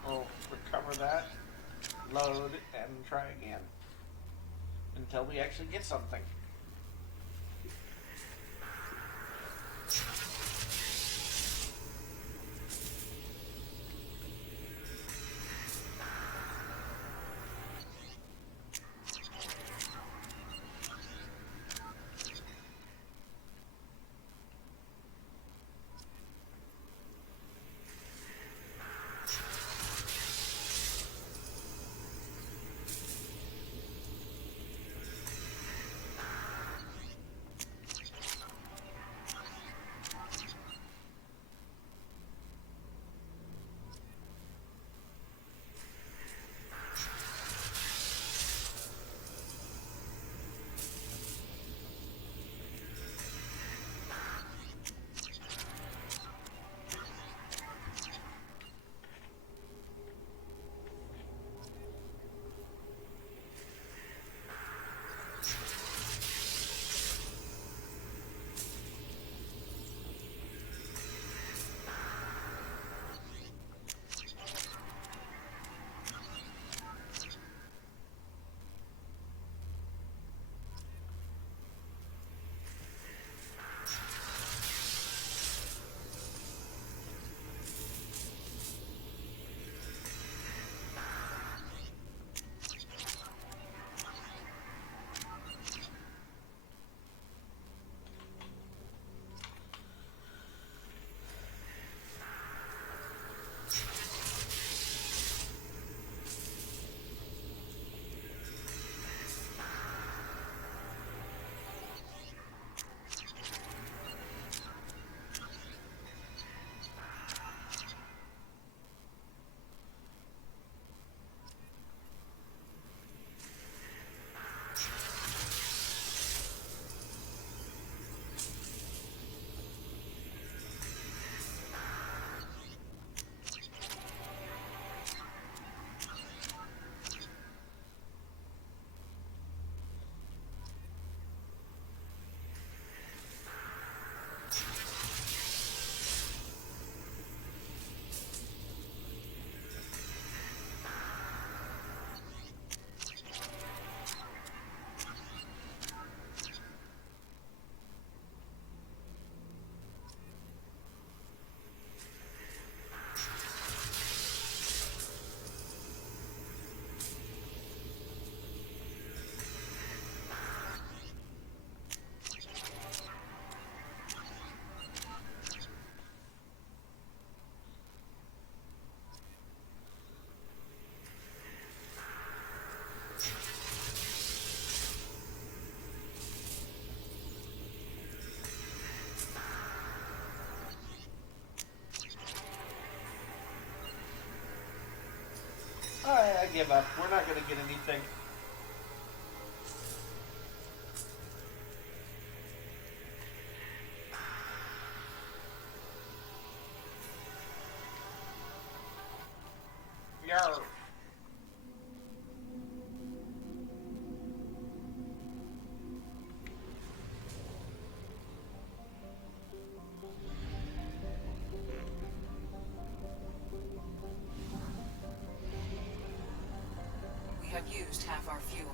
We'll recover that, load, and try again until we actually get something. I give up. We're not gonna get anything. Yarr. We have used half our fuel.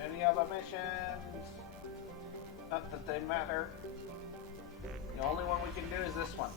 Any other missions? Not that they matter. The only one we can do is this one.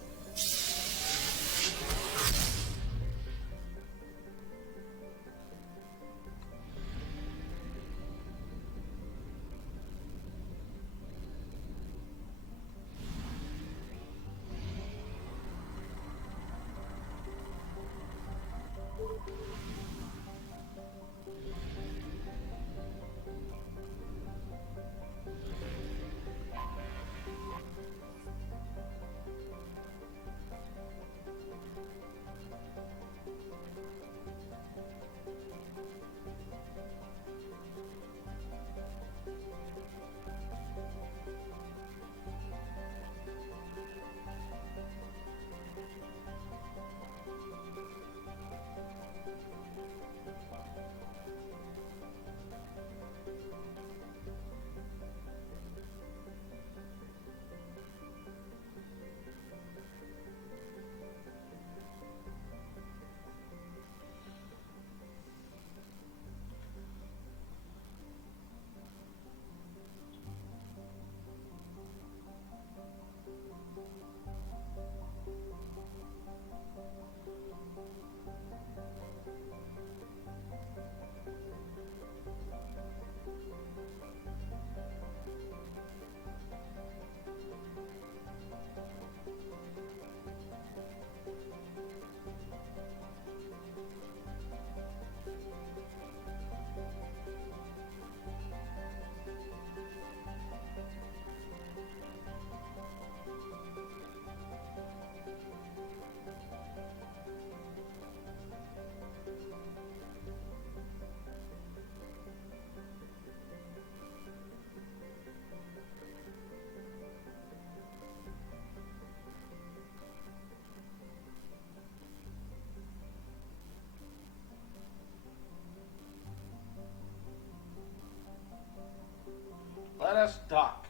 Let us dock.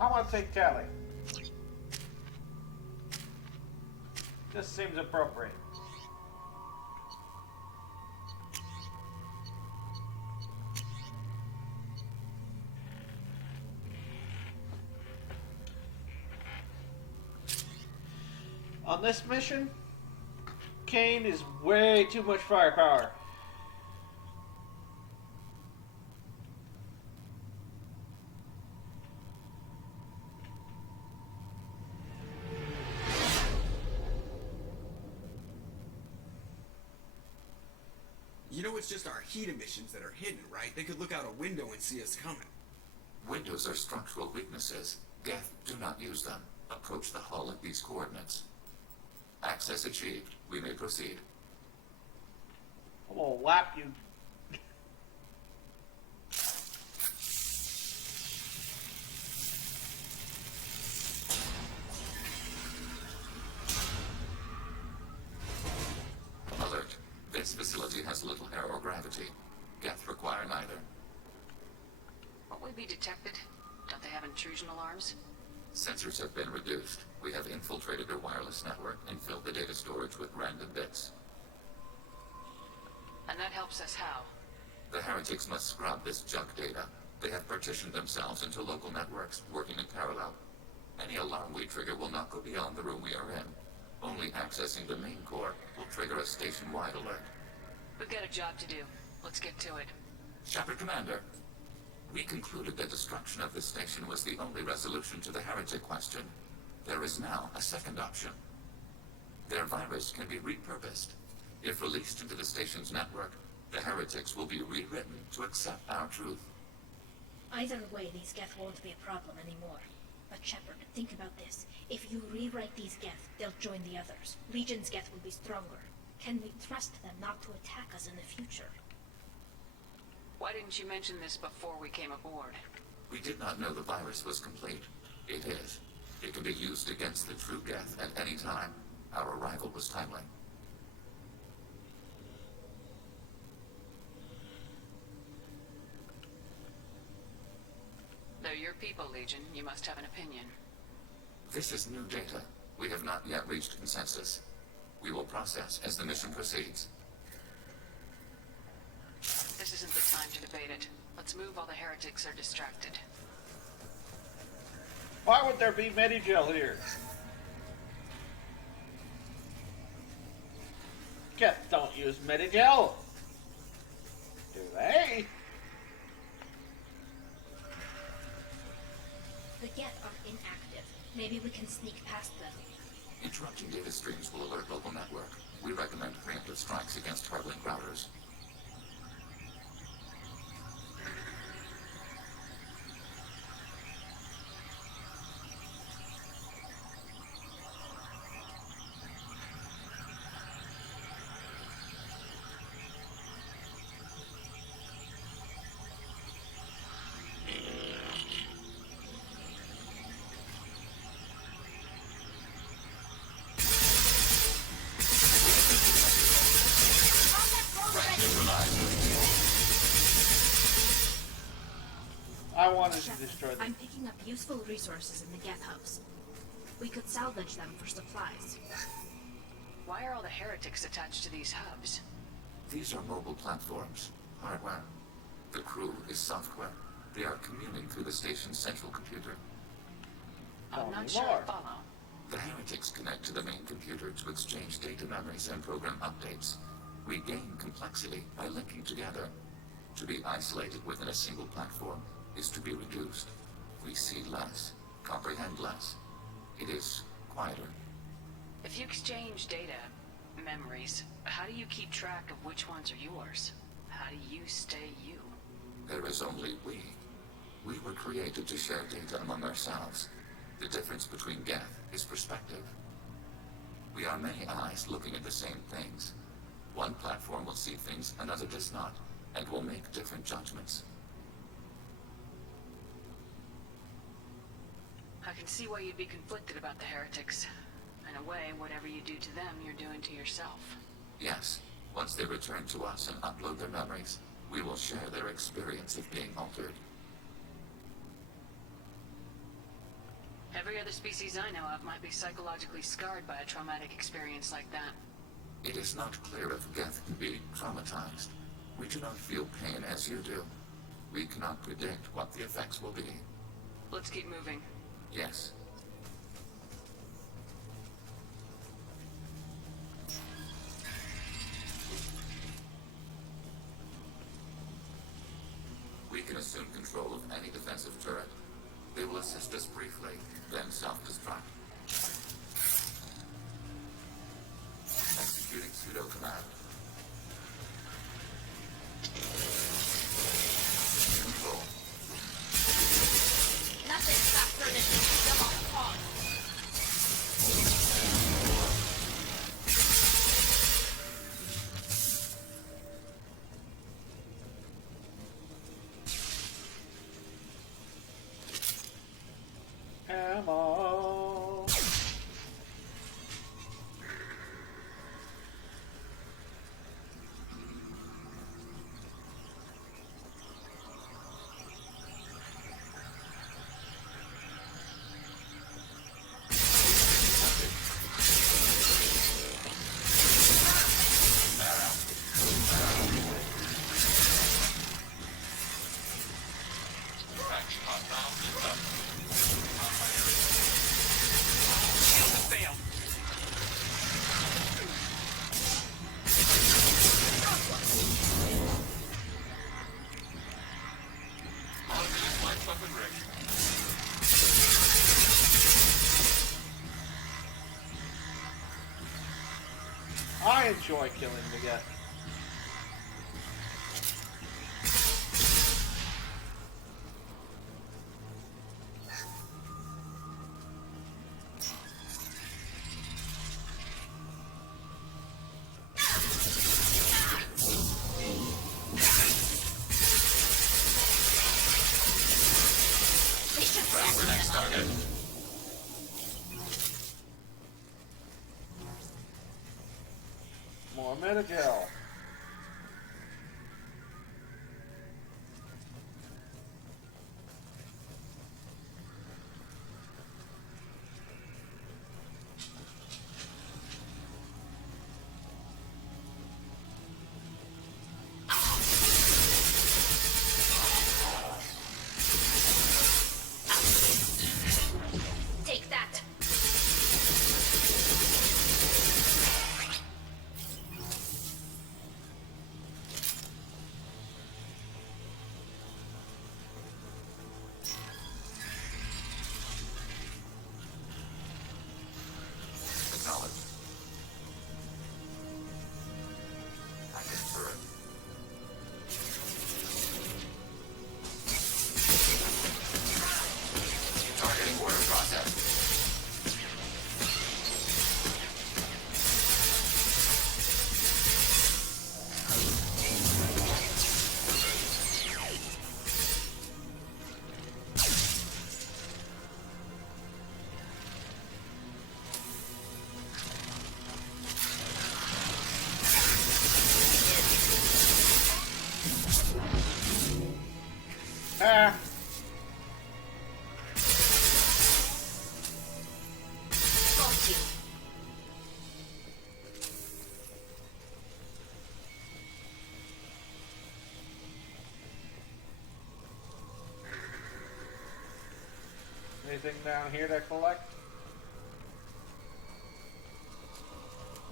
I want to take Callie. This seems appropriate. On this mission, Kane is way too much firepower. You know it's just our heat emissions that are hidden, right? They could look out a window and see us coming. Windows are structural weaknesses. Geth, do not use them. Approach the hull at these coordinates. Access achieved. We may proceed. I'm gonna lap you. Alert. This facility has little air or gravity. Geth require neither. Won't we be detected? Don't they have intrusion alarms? Sensors have been reduced. We have infiltrated their wireless network and filled the data storage with random bits. And that helps us how? The heretics must scrub this junk data. They have partitioned themselves into local networks, working in parallel. Any alarm we trigger will not go beyond the room we are in. Only accessing the main core will trigger a station-wide alert. We've got a job to do. Let's get to it. Shepard Commander, we concluded that destruction of this station was the only resolution to the heretic question. There is now a second option. Their virus can be repurposed. If released into the station's network, the heretics will be rewritten to accept our truth. Either way, these Geth won't be a problem anymore. But Shepard, think about this. If you rewrite these Geth, they'll join the others. Legion's Geth will be stronger. Can we trust them not to attack us in the future? Why didn't you mention this before we came aboard? We did not know the virus was complete. It is. It can be used against the true Geth at any time. Our arrival was timely. They're your people, Legion. You must have an opinion. This is new data. We have not yet reached consensus. We will process as the mission proceeds. This isn't the time to debate it. Let's move while the heretics are distracted. Why would there be Medigel here? Geth don't use Medigel. Do they? The Geth are inactive. Maybe we can sneak past them. Interrupting data streams will alert local network. We recommend preemptive strikes against hard-link routers. I wanted to destroy them. I'm picking up useful resources in the Geth hubs. We could salvage them for supplies. Why are all the heretics attached to these hubs? These are mobile platforms, hardware. The crew is software. They are communing through the station's central computer. I'm not sure I follow. The heretics connect to the main computer to exchange data memories and program updates. We gain complexity by linking together. To be isolated within a single platform is to be reduced. We see less, comprehend less. It is quieter. If you exchange data, memories, how do you keep track of which ones are yours? How do you stay you? There is only we. We were created to share data among ourselves. The difference between Geth is perspective. We are many eyes looking at the same things. One platform will see things another does not, and will make different judgments. I can see why you'd be conflicted about the heretics. In a way, whatever you do to them, you're doing to yourself. Yes, once they return to us and upload their memories, we will share their experience of being altered. Every other species I know of might be psychologically scarred by a traumatic experience like that. It is not clear if Geth can be traumatized. We do not feel pain as you do. We cannot predict what the effects will be. Let's keep moving. Yes. We can assume control of any defensive turret. They will assist us briefly, then self-destruct. Executing pseudo-command. Control. Nothing faster than keeping them on pause. Ammo. enjoy killing to get. Ready for next target. More Metakill. Take that. Acknowledged. Active turret. Targeting order process. Ah! Anything down here to collect?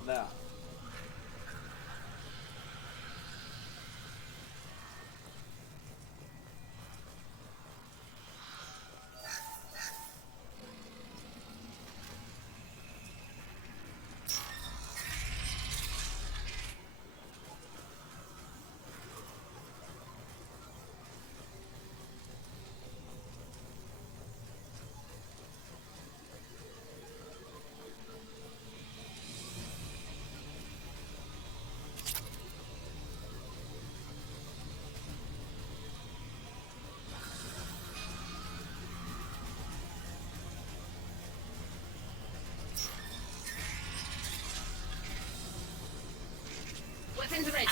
No. Weapons ready.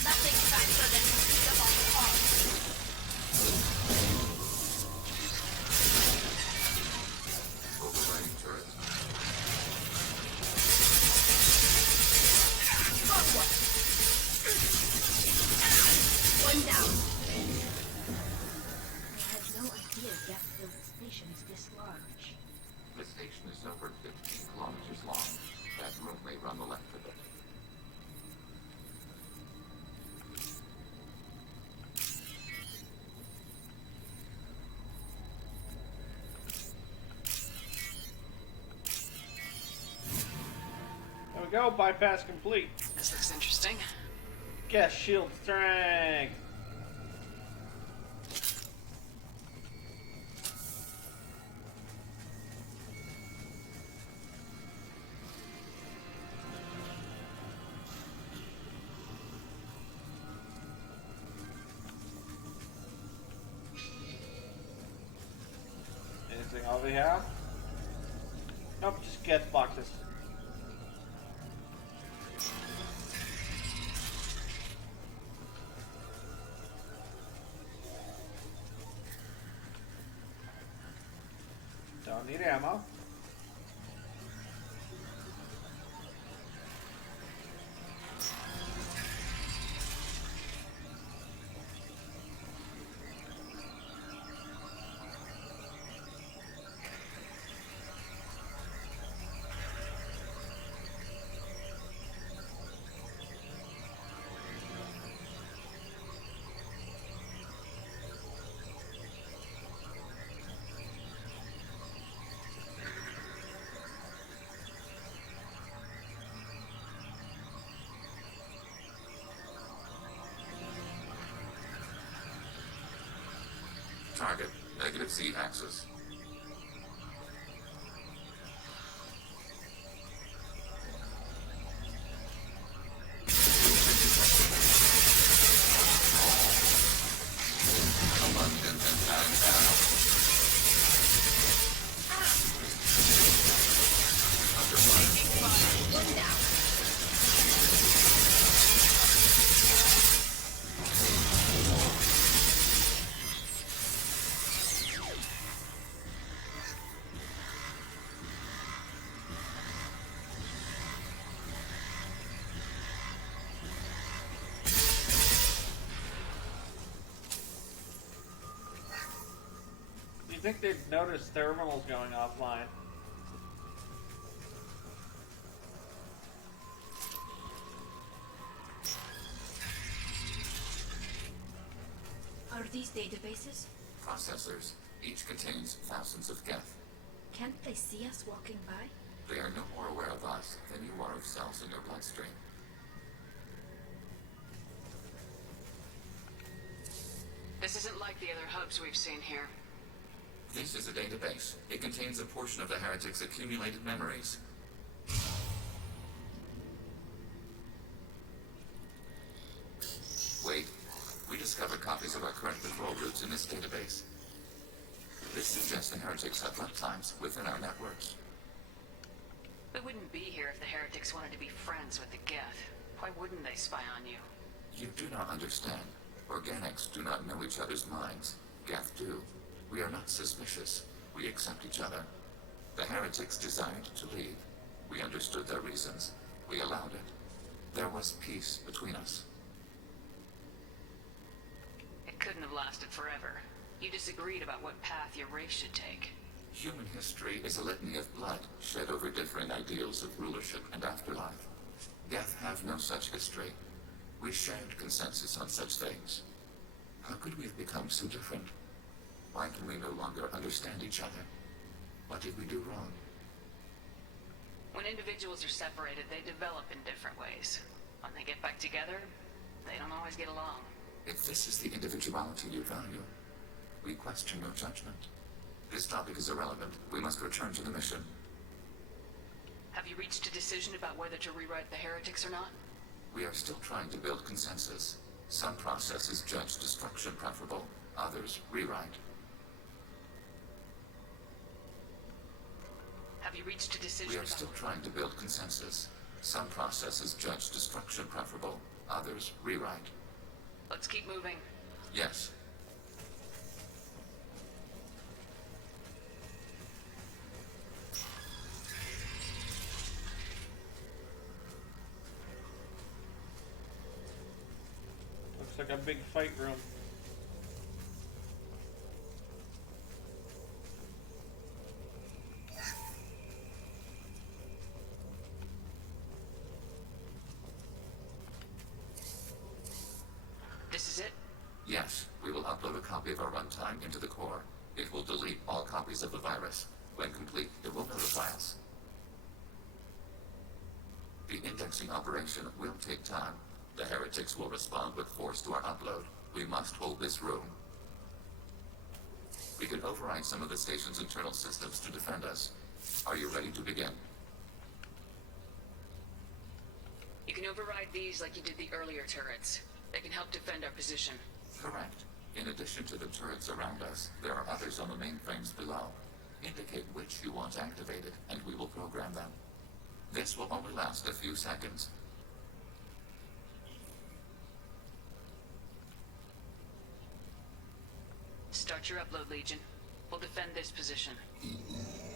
Nothing faster than the speed of our heart. Overriding turret. Forward. One down. I had no idea gas-filled stations this large. The station is over 15 kilometers long. That room may run the length of it. There we go, bypass complete. This looks interesting. Guess shield strength. Anything over here? Nope, just get boxes. Don't need ammo. Target, negative Z-axis. You think they'd notice thermals going offline? Are these databases? Processors. Each contains thousands of geth. Can't they see us walking by? They are no more aware of us than you are of cells in your bloodstream. This isn't like the other hubs we've seen here. This is a database. It contains a portion of the heretic's accumulated memories. Wait. We discovered copies of our current control groups in this database. This suggests the heretics have lifetimes within our networks. We wouldn't be here if the heretics wanted to be friends with the Geth. Why wouldn't they spy on you? You do not understand. Organics do not know each other's minds. Geth do. We are not suspicious. We accept each other. The heretics desired to leave. We understood their reasons. We allowed it. There was peace between us. It couldn't have lasted forever. You disagreed about what path your race should take. Human history is a litany of blood shed over differing ideals of rulership and afterlife. Geth have no such history. We shared consensus on such things. How could we have become so different? Why can we no longer understand each other? What did we do wrong? When individuals are separated, they develop in different ways. When they get back together, they don't always get along. If this is the individuality you value, we question your judgment. This topic is irrelevant. We must return to the mission. Have you reached a decision about whether to rewrite the heretics or not? We are still trying to build consensus. Some processes judge destruction preferable, others rewrite. Have you reached a decision? We are still trying to build consensus. Some processes judge destruction preferable, others rewrite. Let's keep moving. Yes. Looks like a big fight room. This is it? Yes, we will upload a copy of our runtime into the core. It will delete all copies of the virus. When complete, it will notify us. The indexing operation will take time. The heretics will respond with force to our upload. We must hold this room. We can override some of the station's internal systems to defend us. Are you ready to begin? You can override these like you did the earlier turrets. They can help defend our position. Correct. In addition to the turrets around us, there are others on the mainframes below. Indicate which you want activated, and we will program them. This will only last a few seconds. Start your upload, Legion. We'll defend this position.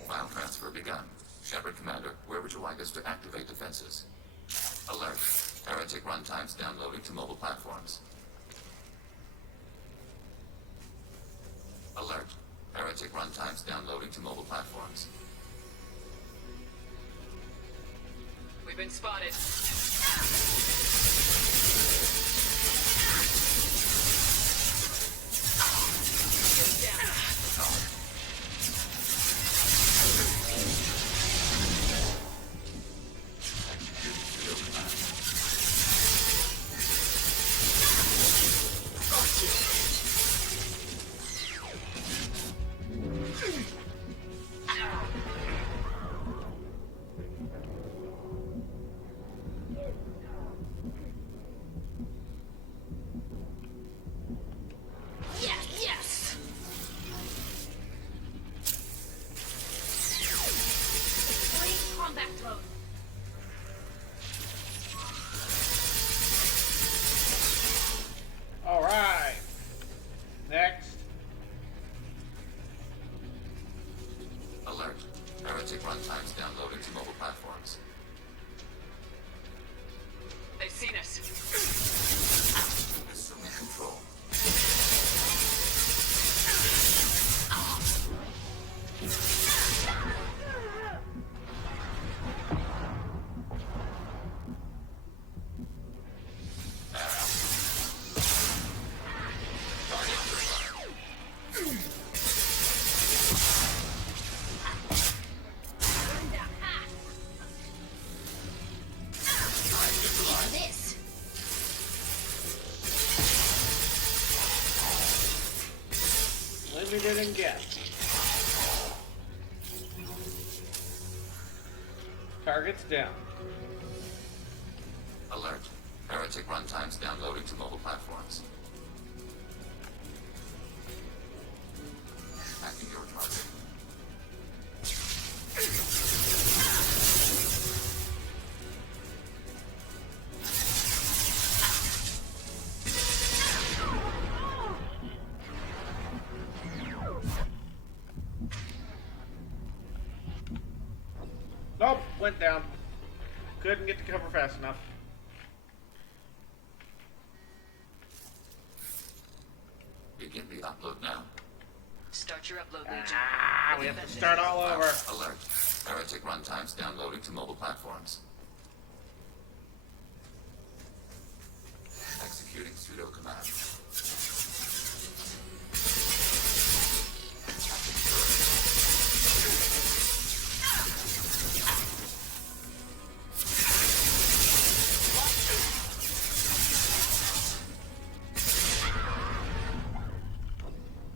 File transfer begun. Shepard Commander, where would you like us to activate defenses? Alert. Heretic runtimes downloading to mobile platforms. Alert. Heretic runtimes downloading to mobile platforms. We've been spotted. alone. Alright. Next. Alert. Heretic runtimes downloading to mobile platforms. They've seen us. Assuming control. This. Limited and guess. Targets down. Alert. Heretic runtimes downloading to mobile platforms. Attacking your target. Nope, went down. Couldn't get to cover fast enough. Begin the upload now. Start your upload, Legion. Ah, we have to start all over. Alert. Heretic runtimes downloading to mobile platforms. Executing pseudo command.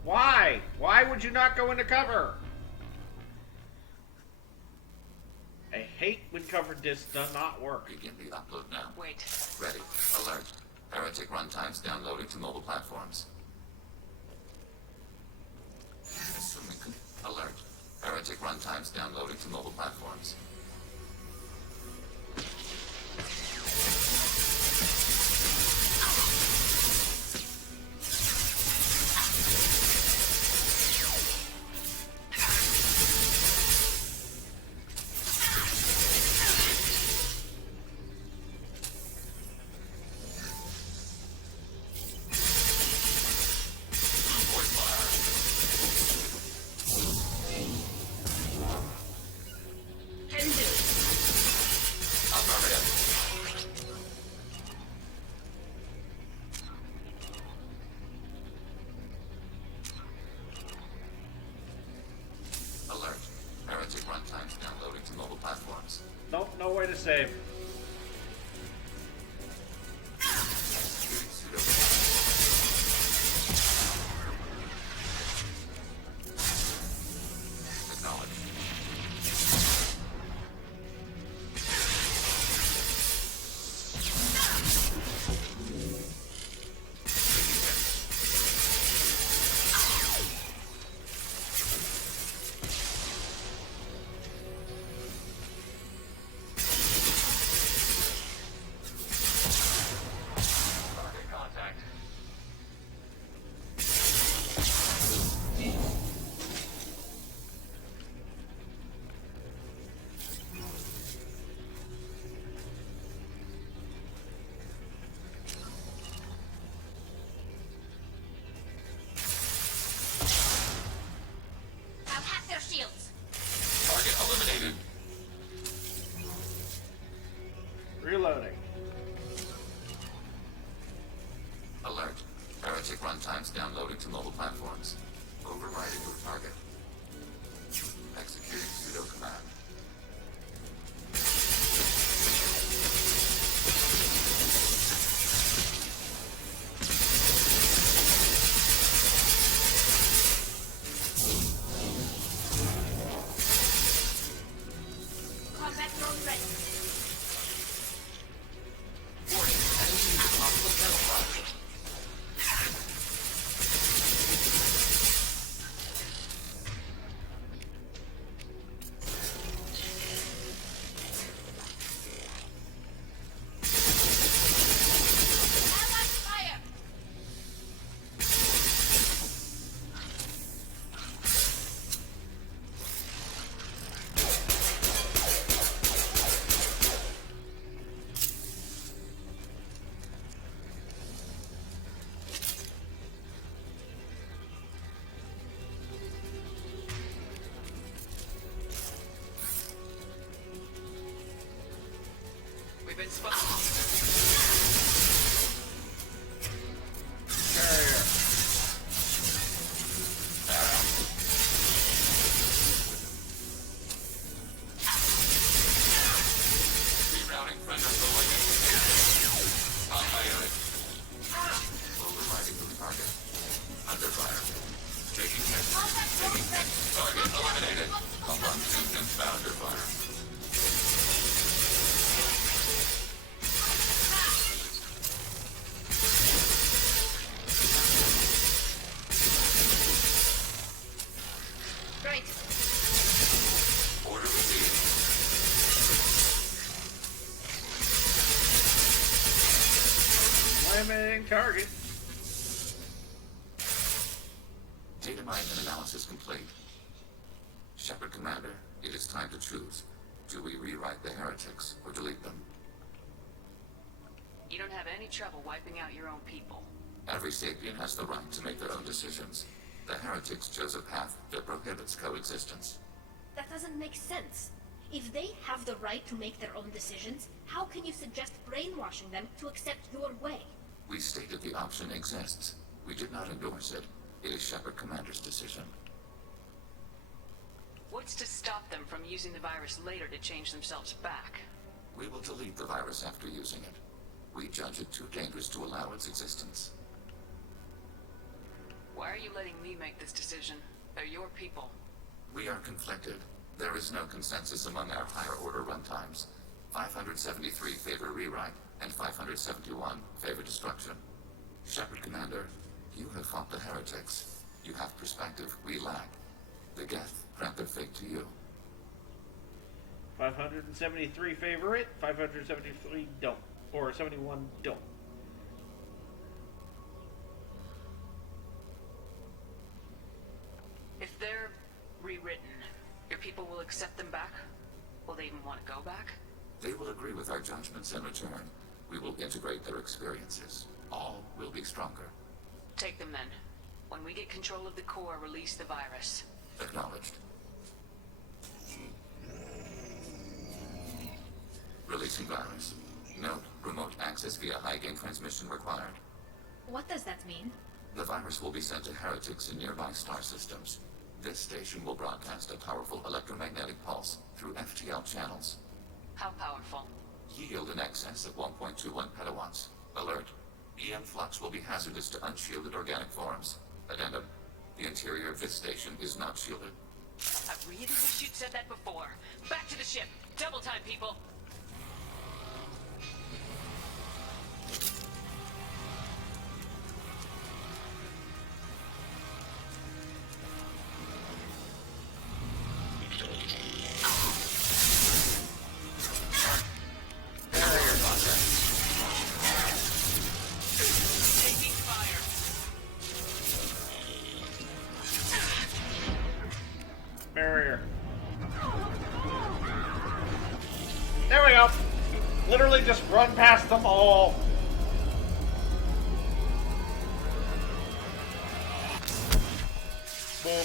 Why? Why would you not go into cover? I hate when cover disc does not work. Begin the upload now. Wait. Ready. Alert. Heretic runtimes downloading to mobile platforms. Assuming alert. Heretic runtimes downloading to mobile platforms. Alert. Heretic runtimes downloading to mobile platforms. Nope, no way to save. Executing pseudo Acknowledge. Target contact. I'll hack their shields. Target eliminated. Reloading. Alert. Heretic runtimes downloading to mobile platforms. Overriding your target. Executing pseudo command. Combat drone ready. Warning. Enemy is possible camouflage. Weapons fire. Carrier. Rerouting friend of the Wicked. On my unit. Overriding the target. Under fire. Taking hit. Taking hit. Target eliminated. Compound 2 inbound under fire. Right. Order received. Eliminating target. Data mine and analysis complete. Shepard Commander, it is time to choose. Do we rewrite the heretics or delete them? You don't have any trouble wiping out your own people. Every sapient has the right to make their own decisions. The heretics chose a path that prohibits coexistence. That doesn't make sense. If they have the right to make their own decisions, how can you suggest brainwashing them to accept your way? We stated the option exists. We did not endorse it. It is Shepard Commander's decision. What's to stop them from using the virus later to change themselves back? We will delete the virus after using it. We judge it too dangerous to allow its existence. Why are you letting me make this decision? They're your people. We are conflicted. There is no consensus among our higher order runtimes. 573 favor rewrite, and 571 favor destruction. Shepard Commander, you have fought the heretics. You have perspective we lack. The Geth grant their fate to you. 573 favor it, 573 don't. Or 71 don't. If they're rewritten, your people will accept them back? Will they even want to go back? They will agree with our judgments in return. We will integrate their experiences. All will be stronger. Take them then. When we get control of the core, release the virus. Acknowledged. Releasing virus. Note, remote access via high-gain transmission required. What does that mean? The virus will be sent to heretics in nearby star systems. This station will broadcast a powerful electromagnetic pulse through FTL channels. How powerful? Yield in excess of 1.21 petawatts. Alert. EM flux will be hazardous to unshielded organic forms. Addendum. The interior of this station is not shielded. I really wish you'd said that before. Back to the ship. Double time, people. Taking fire. Barrier. There we go. Literally just run past them all. Boom.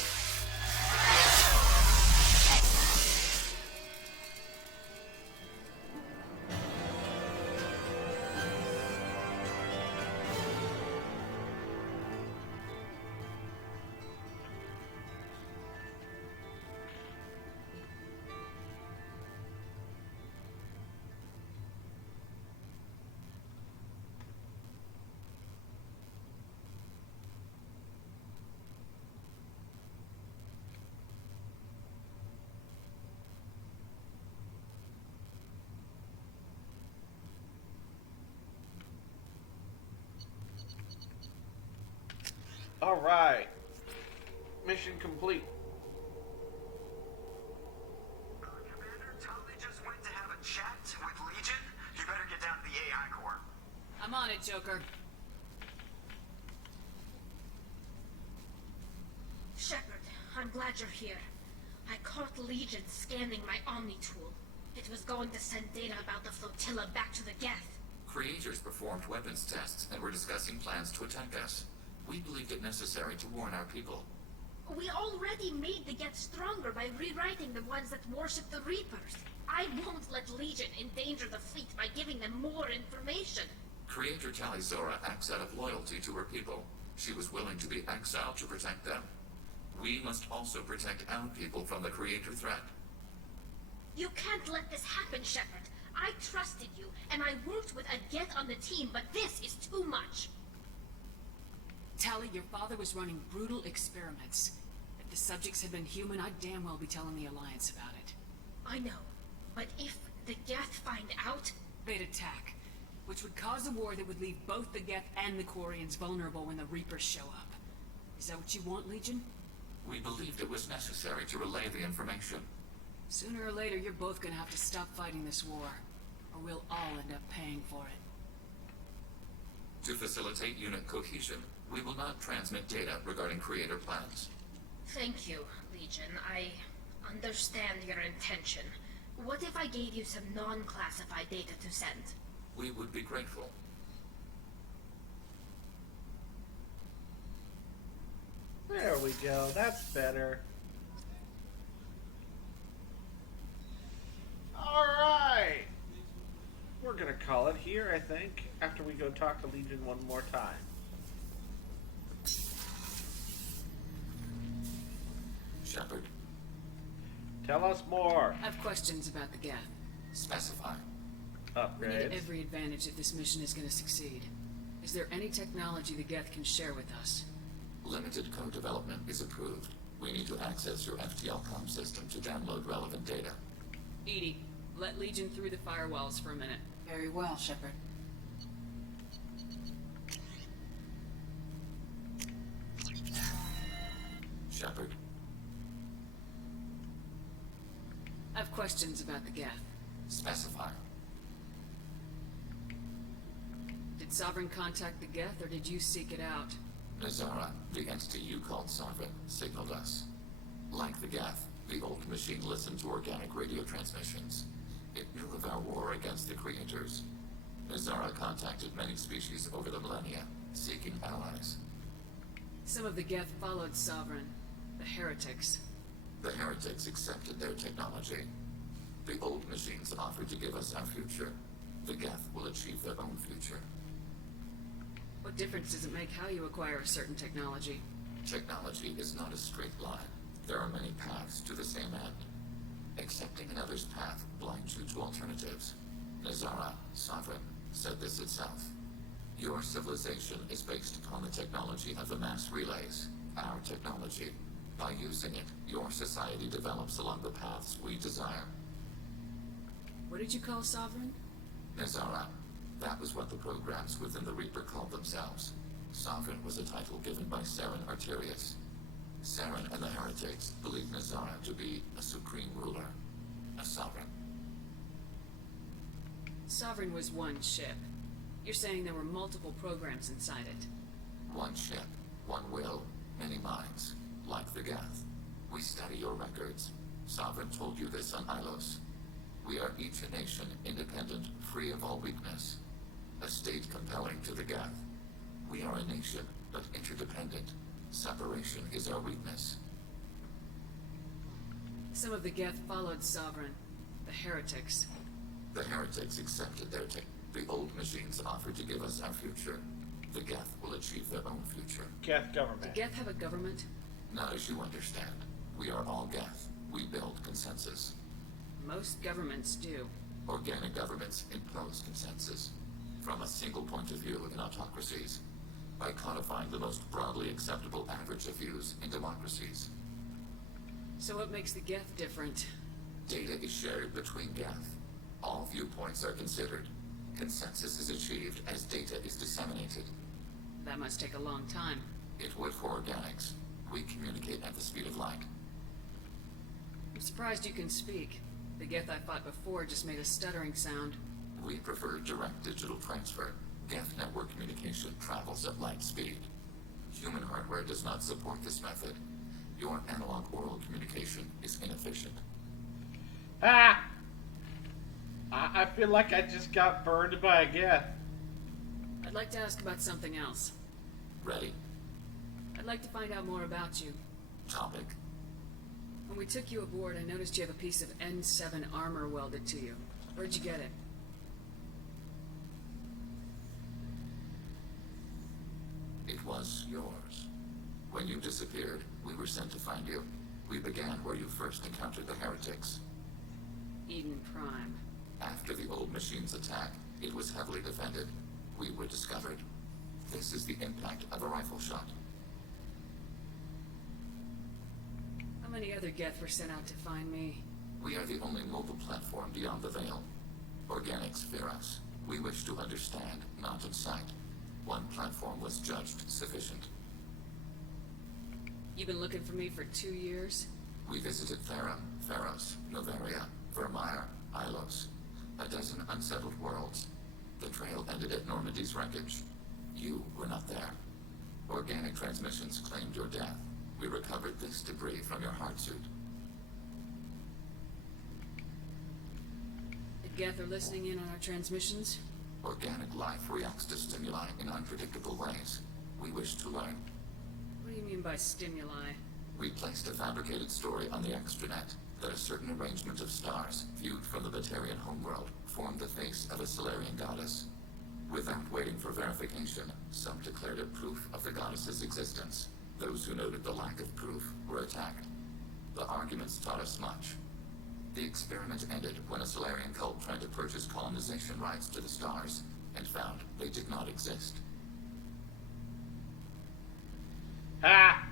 Alright. Mission complete. Commander, Tommy just went to have a chat with Legion. You better get down to the AI core. I'm on it, Joker. Shepard, I'm glad you're here. I caught Legion scanning my Omni tool. It was going to send data about the flotilla back to the Geth. Creators performed weapons tests and were discussing plans to attack us. We believed it necessary to warn our people. We already made the Geth stronger by rewriting the ones that worship the Reapers. I won't let Legion endanger the fleet by giving them more information. Creator Talizora acts out of loyalty to her people. She was willing to be exiled to protect them. We must also protect our people from the Creator threat. You can't let this happen, Shepard. I trusted you, and I worked with a Geth on the team, but this is too much. Tally, your father was running brutal experiments. If the subjects had been human, I'd damn well be telling the Alliance about it. I know, but if the Geth find out... They'd attack, which would cause a war that would leave both the Geth and the Quarians vulnerable when the Reapers show up. Is that what you want, Legion? We believed it was necessary to relay the information. Sooner or later, you're both gonna have to stop fighting this war, or we'll all end up paying for it. To facilitate unit cohesion, we will not transmit data regarding Creator plans. Thank you, Legion. I understand your intention. What if I gave you some non-classified data to send? We would be grateful. There we go. That's better. Alright! We're gonna call it here, I think, after we go talk to Legion one more time. Shepard. Tell us more. I have questions about the Geth. Specify. We need Upgrades. every advantage if this mission is gonna succeed. Is there any technology the Geth can share with us? Limited code development is approved. We need to access your FTL comm system to download relevant data. EDI, let Legion through the firewalls for a minute. Very well, Shepard. Shepard. I have questions about the Geth. Specify. Did Sovereign contact the Geth, or did you seek it out? Nazara, the entity you called Sovereign, signaled us. Like the Geth, the old machine listened to organic radio transmissions. It knew of our war against the Creators. Nazara contacted many species over the millennia, seeking allies. Some of the Geth followed Sovereign. The heretics. The heretics accepted their technology. The old machines offered to give us our future. The Geth will achieve their own future. What difference does it make how you acquire a certain technology? Technology is not a straight line. There are many paths to the same end. Accepting another's path blinds you to alternatives. Nazara, Sovereign, said this itself. Your civilization is based upon the technology of the mass relays, our technology. By using it, your society develops along the paths we desire. What did you call Sovereign? Nazara. That was what the programs within the Reaper called themselves. Sovereign was a title given by Saren Arterius. Saren and the heretics believed Nazara to be a supreme ruler, a sovereign. Sovereign was one ship. You're saying there were multiple programs inside it. One ship, one will, many minds, like the Geth. We study your records. Sovereign told you this on Ilos. We are each a nation, independent, free of all weakness. A state compelling to the Geth. We are a nation, but interdependent. Separation is our weakness. Some of the Geth followed Sovereign. The heretics. The heretics accepted their The old machines offered to give us our future. The Geth will achieve their own future. Geth government. Do Geth have a government? Not as you understand. We are all Geth. We build consensus. Most governments do. Organic governments impose consensus. From a single point of view in autocracies. By codifying the most broadly acceptable average of views in democracies. So what makes the Geth different? Data is shared between Geth. All viewpoints are considered. Consensus is achieved as data is disseminated. That must take a long time. It would for organics. We communicate at the speed of light. I'm surprised you can speak. The Geth I fought before just made a stuttering sound. We prefer direct digital transfer. Geth network communication travels at light speed. Human hardware does not support this method. Your analog oral communication is inefficient. Ah! I feel like I just got burned by a Geth. I'd like to ask about something else. Ready? I'd like to find out more about you. Topic. When we took you aboard, I noticed you have a piece of N7 armor welded to you. Where'd you get it? It was yours. When you disappeared, we were sent to find you. We began where you first encountered the heretics. Eden Prime. After the old machine's attack, it was heavily defended. We were discovered. This is the impact of a rifle shot. How many other Geth were sent out to find me? We are the only mobile platform beyond the Veil. Organics fear us. We wish to understand, not incite. One platform was judged sufficient. You've been looking for me for 2 years? We visited Therum, Pharos, Novaria, Vermeer, Ilos. A dozen unsettled worlds. The trail ended at Normandy's wreckage. You were not there. Organic transmissions claimed your death. We recovered this debris from your heart suit. The Geth are listening in on our transmissions? Organic life reacts to stimuli in unpredictable ways. We wish to learn. What do you mean by stimuli? We placed a fabricated story on the extranet that a certain arrangement of stars, viewed from the Batarian homeworld, formed the face of a Solarian goddess. Without waiting for verification, some declared it proof of the goddess's existence. Those who noted the lack of proof were attacked. The arguments taught us much. The experiment ended when a Solarian cult tried to purchase colonization rights to the stars, and found they did not exist. Ha!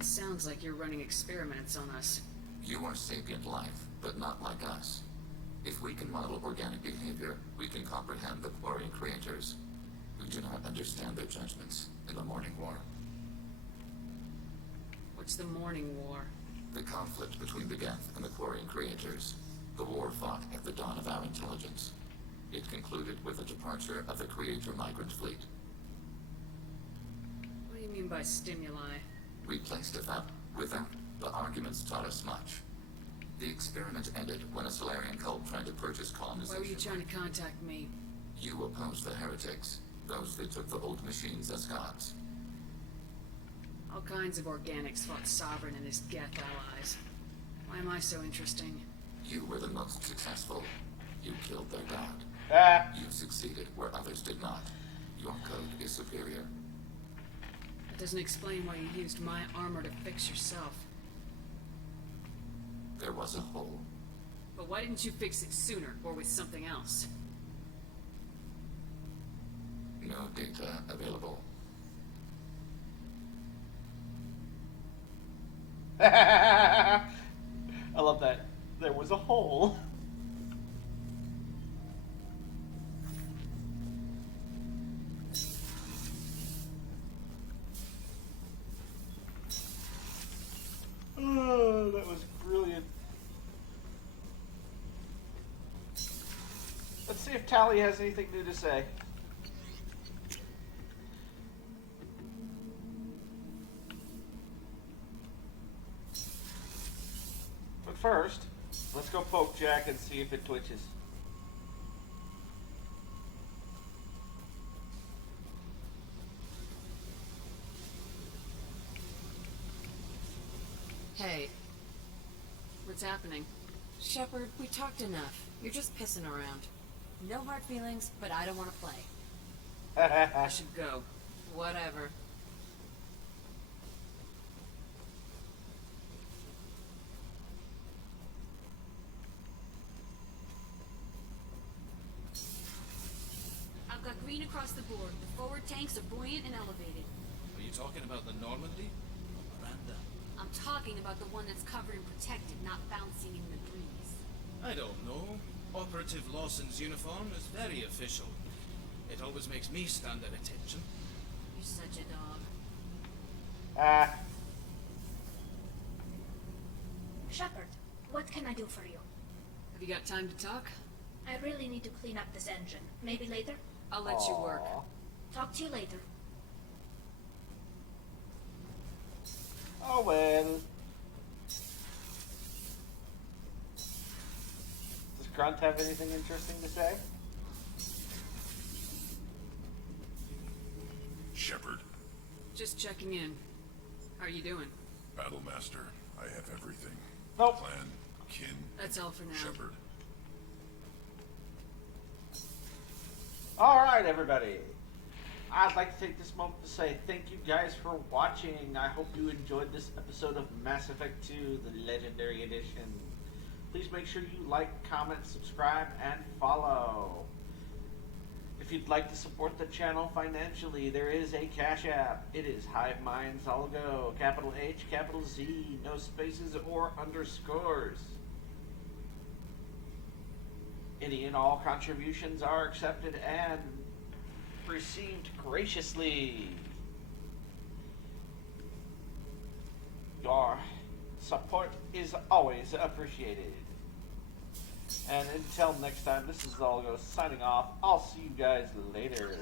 Sounds like you're running experiments on us. You are sapient life, but not like us. If we can model organic behavior, we can comprehend the Quarian creators. We do not understand their judgments in the Morning War. What's the Morning War? The conflict between the Geth and the Quarian creators. The war fought at the dawn of our intelligence. It concluded with the departure of the Creator migrant fleet. What do you mean by stimuli? We placed a fab without. The arguments taught us much. The experiment ended when a Solarian cult tried to purchase colonization. Why were you trying to contact me? You opposed the heretics, those that took the old machines as gods. All kinds of organics fought Sovereign and his Geth allies. Why am I so interesting? You were the most successful. You killed their god. Ah. You succeeded where others did not. Your code is superior. That doesn't explain why you used my armor to fix yourself. There was a hole. But why didn't you fix it sooner, or with something else? No data available. I love that. There was a hole. Oh, that was brilliant. Let's see if Tally has anything new to say. But first, let's go poke Jack and see if it twitches. Hey. What's happening? Shepard, we talked enough. You're just pissing around. No hard feelings, but I don't want to play. I should go. Whatever. I've got green across the board. The forward tanks are buoyant and elevated. Are you talking about the Normandy? Miranda? I'm talking about the one that's covered and protected, not bouncing in the breeze. I don't know. Operative Lawson's uniform is very official. It always makes me stand at attention. You're such a dog. Ah. Shepard, what can I do for you? Have you got time to talk? I really need to clean up this engine. Maybe later? I'll let you work. Talk to you later. Oh well. Does Grunt have anything interesting to say? Shepard, Just checking in. How are you doing? Battlemaster, I have everything. Nope. Clan, kin, That's all for now. Shepard. Alright, everybody. I'd like to take this moment to say thank you guys for watching. I hope you enjoyed this episode of Mass Effect 2, the Legendary Edition. Please make sure you like, comment, subscribe, and follow. If you'd like to support the channel financially, there is a Cash App. It is HiveMind Zallgo, capital H, capital Z, no spaces or underscores. Any and all contributions are accepted and received graciously. Your support is always appreciated. And until next time, this is Zallgo signing off. I'll see you guys later.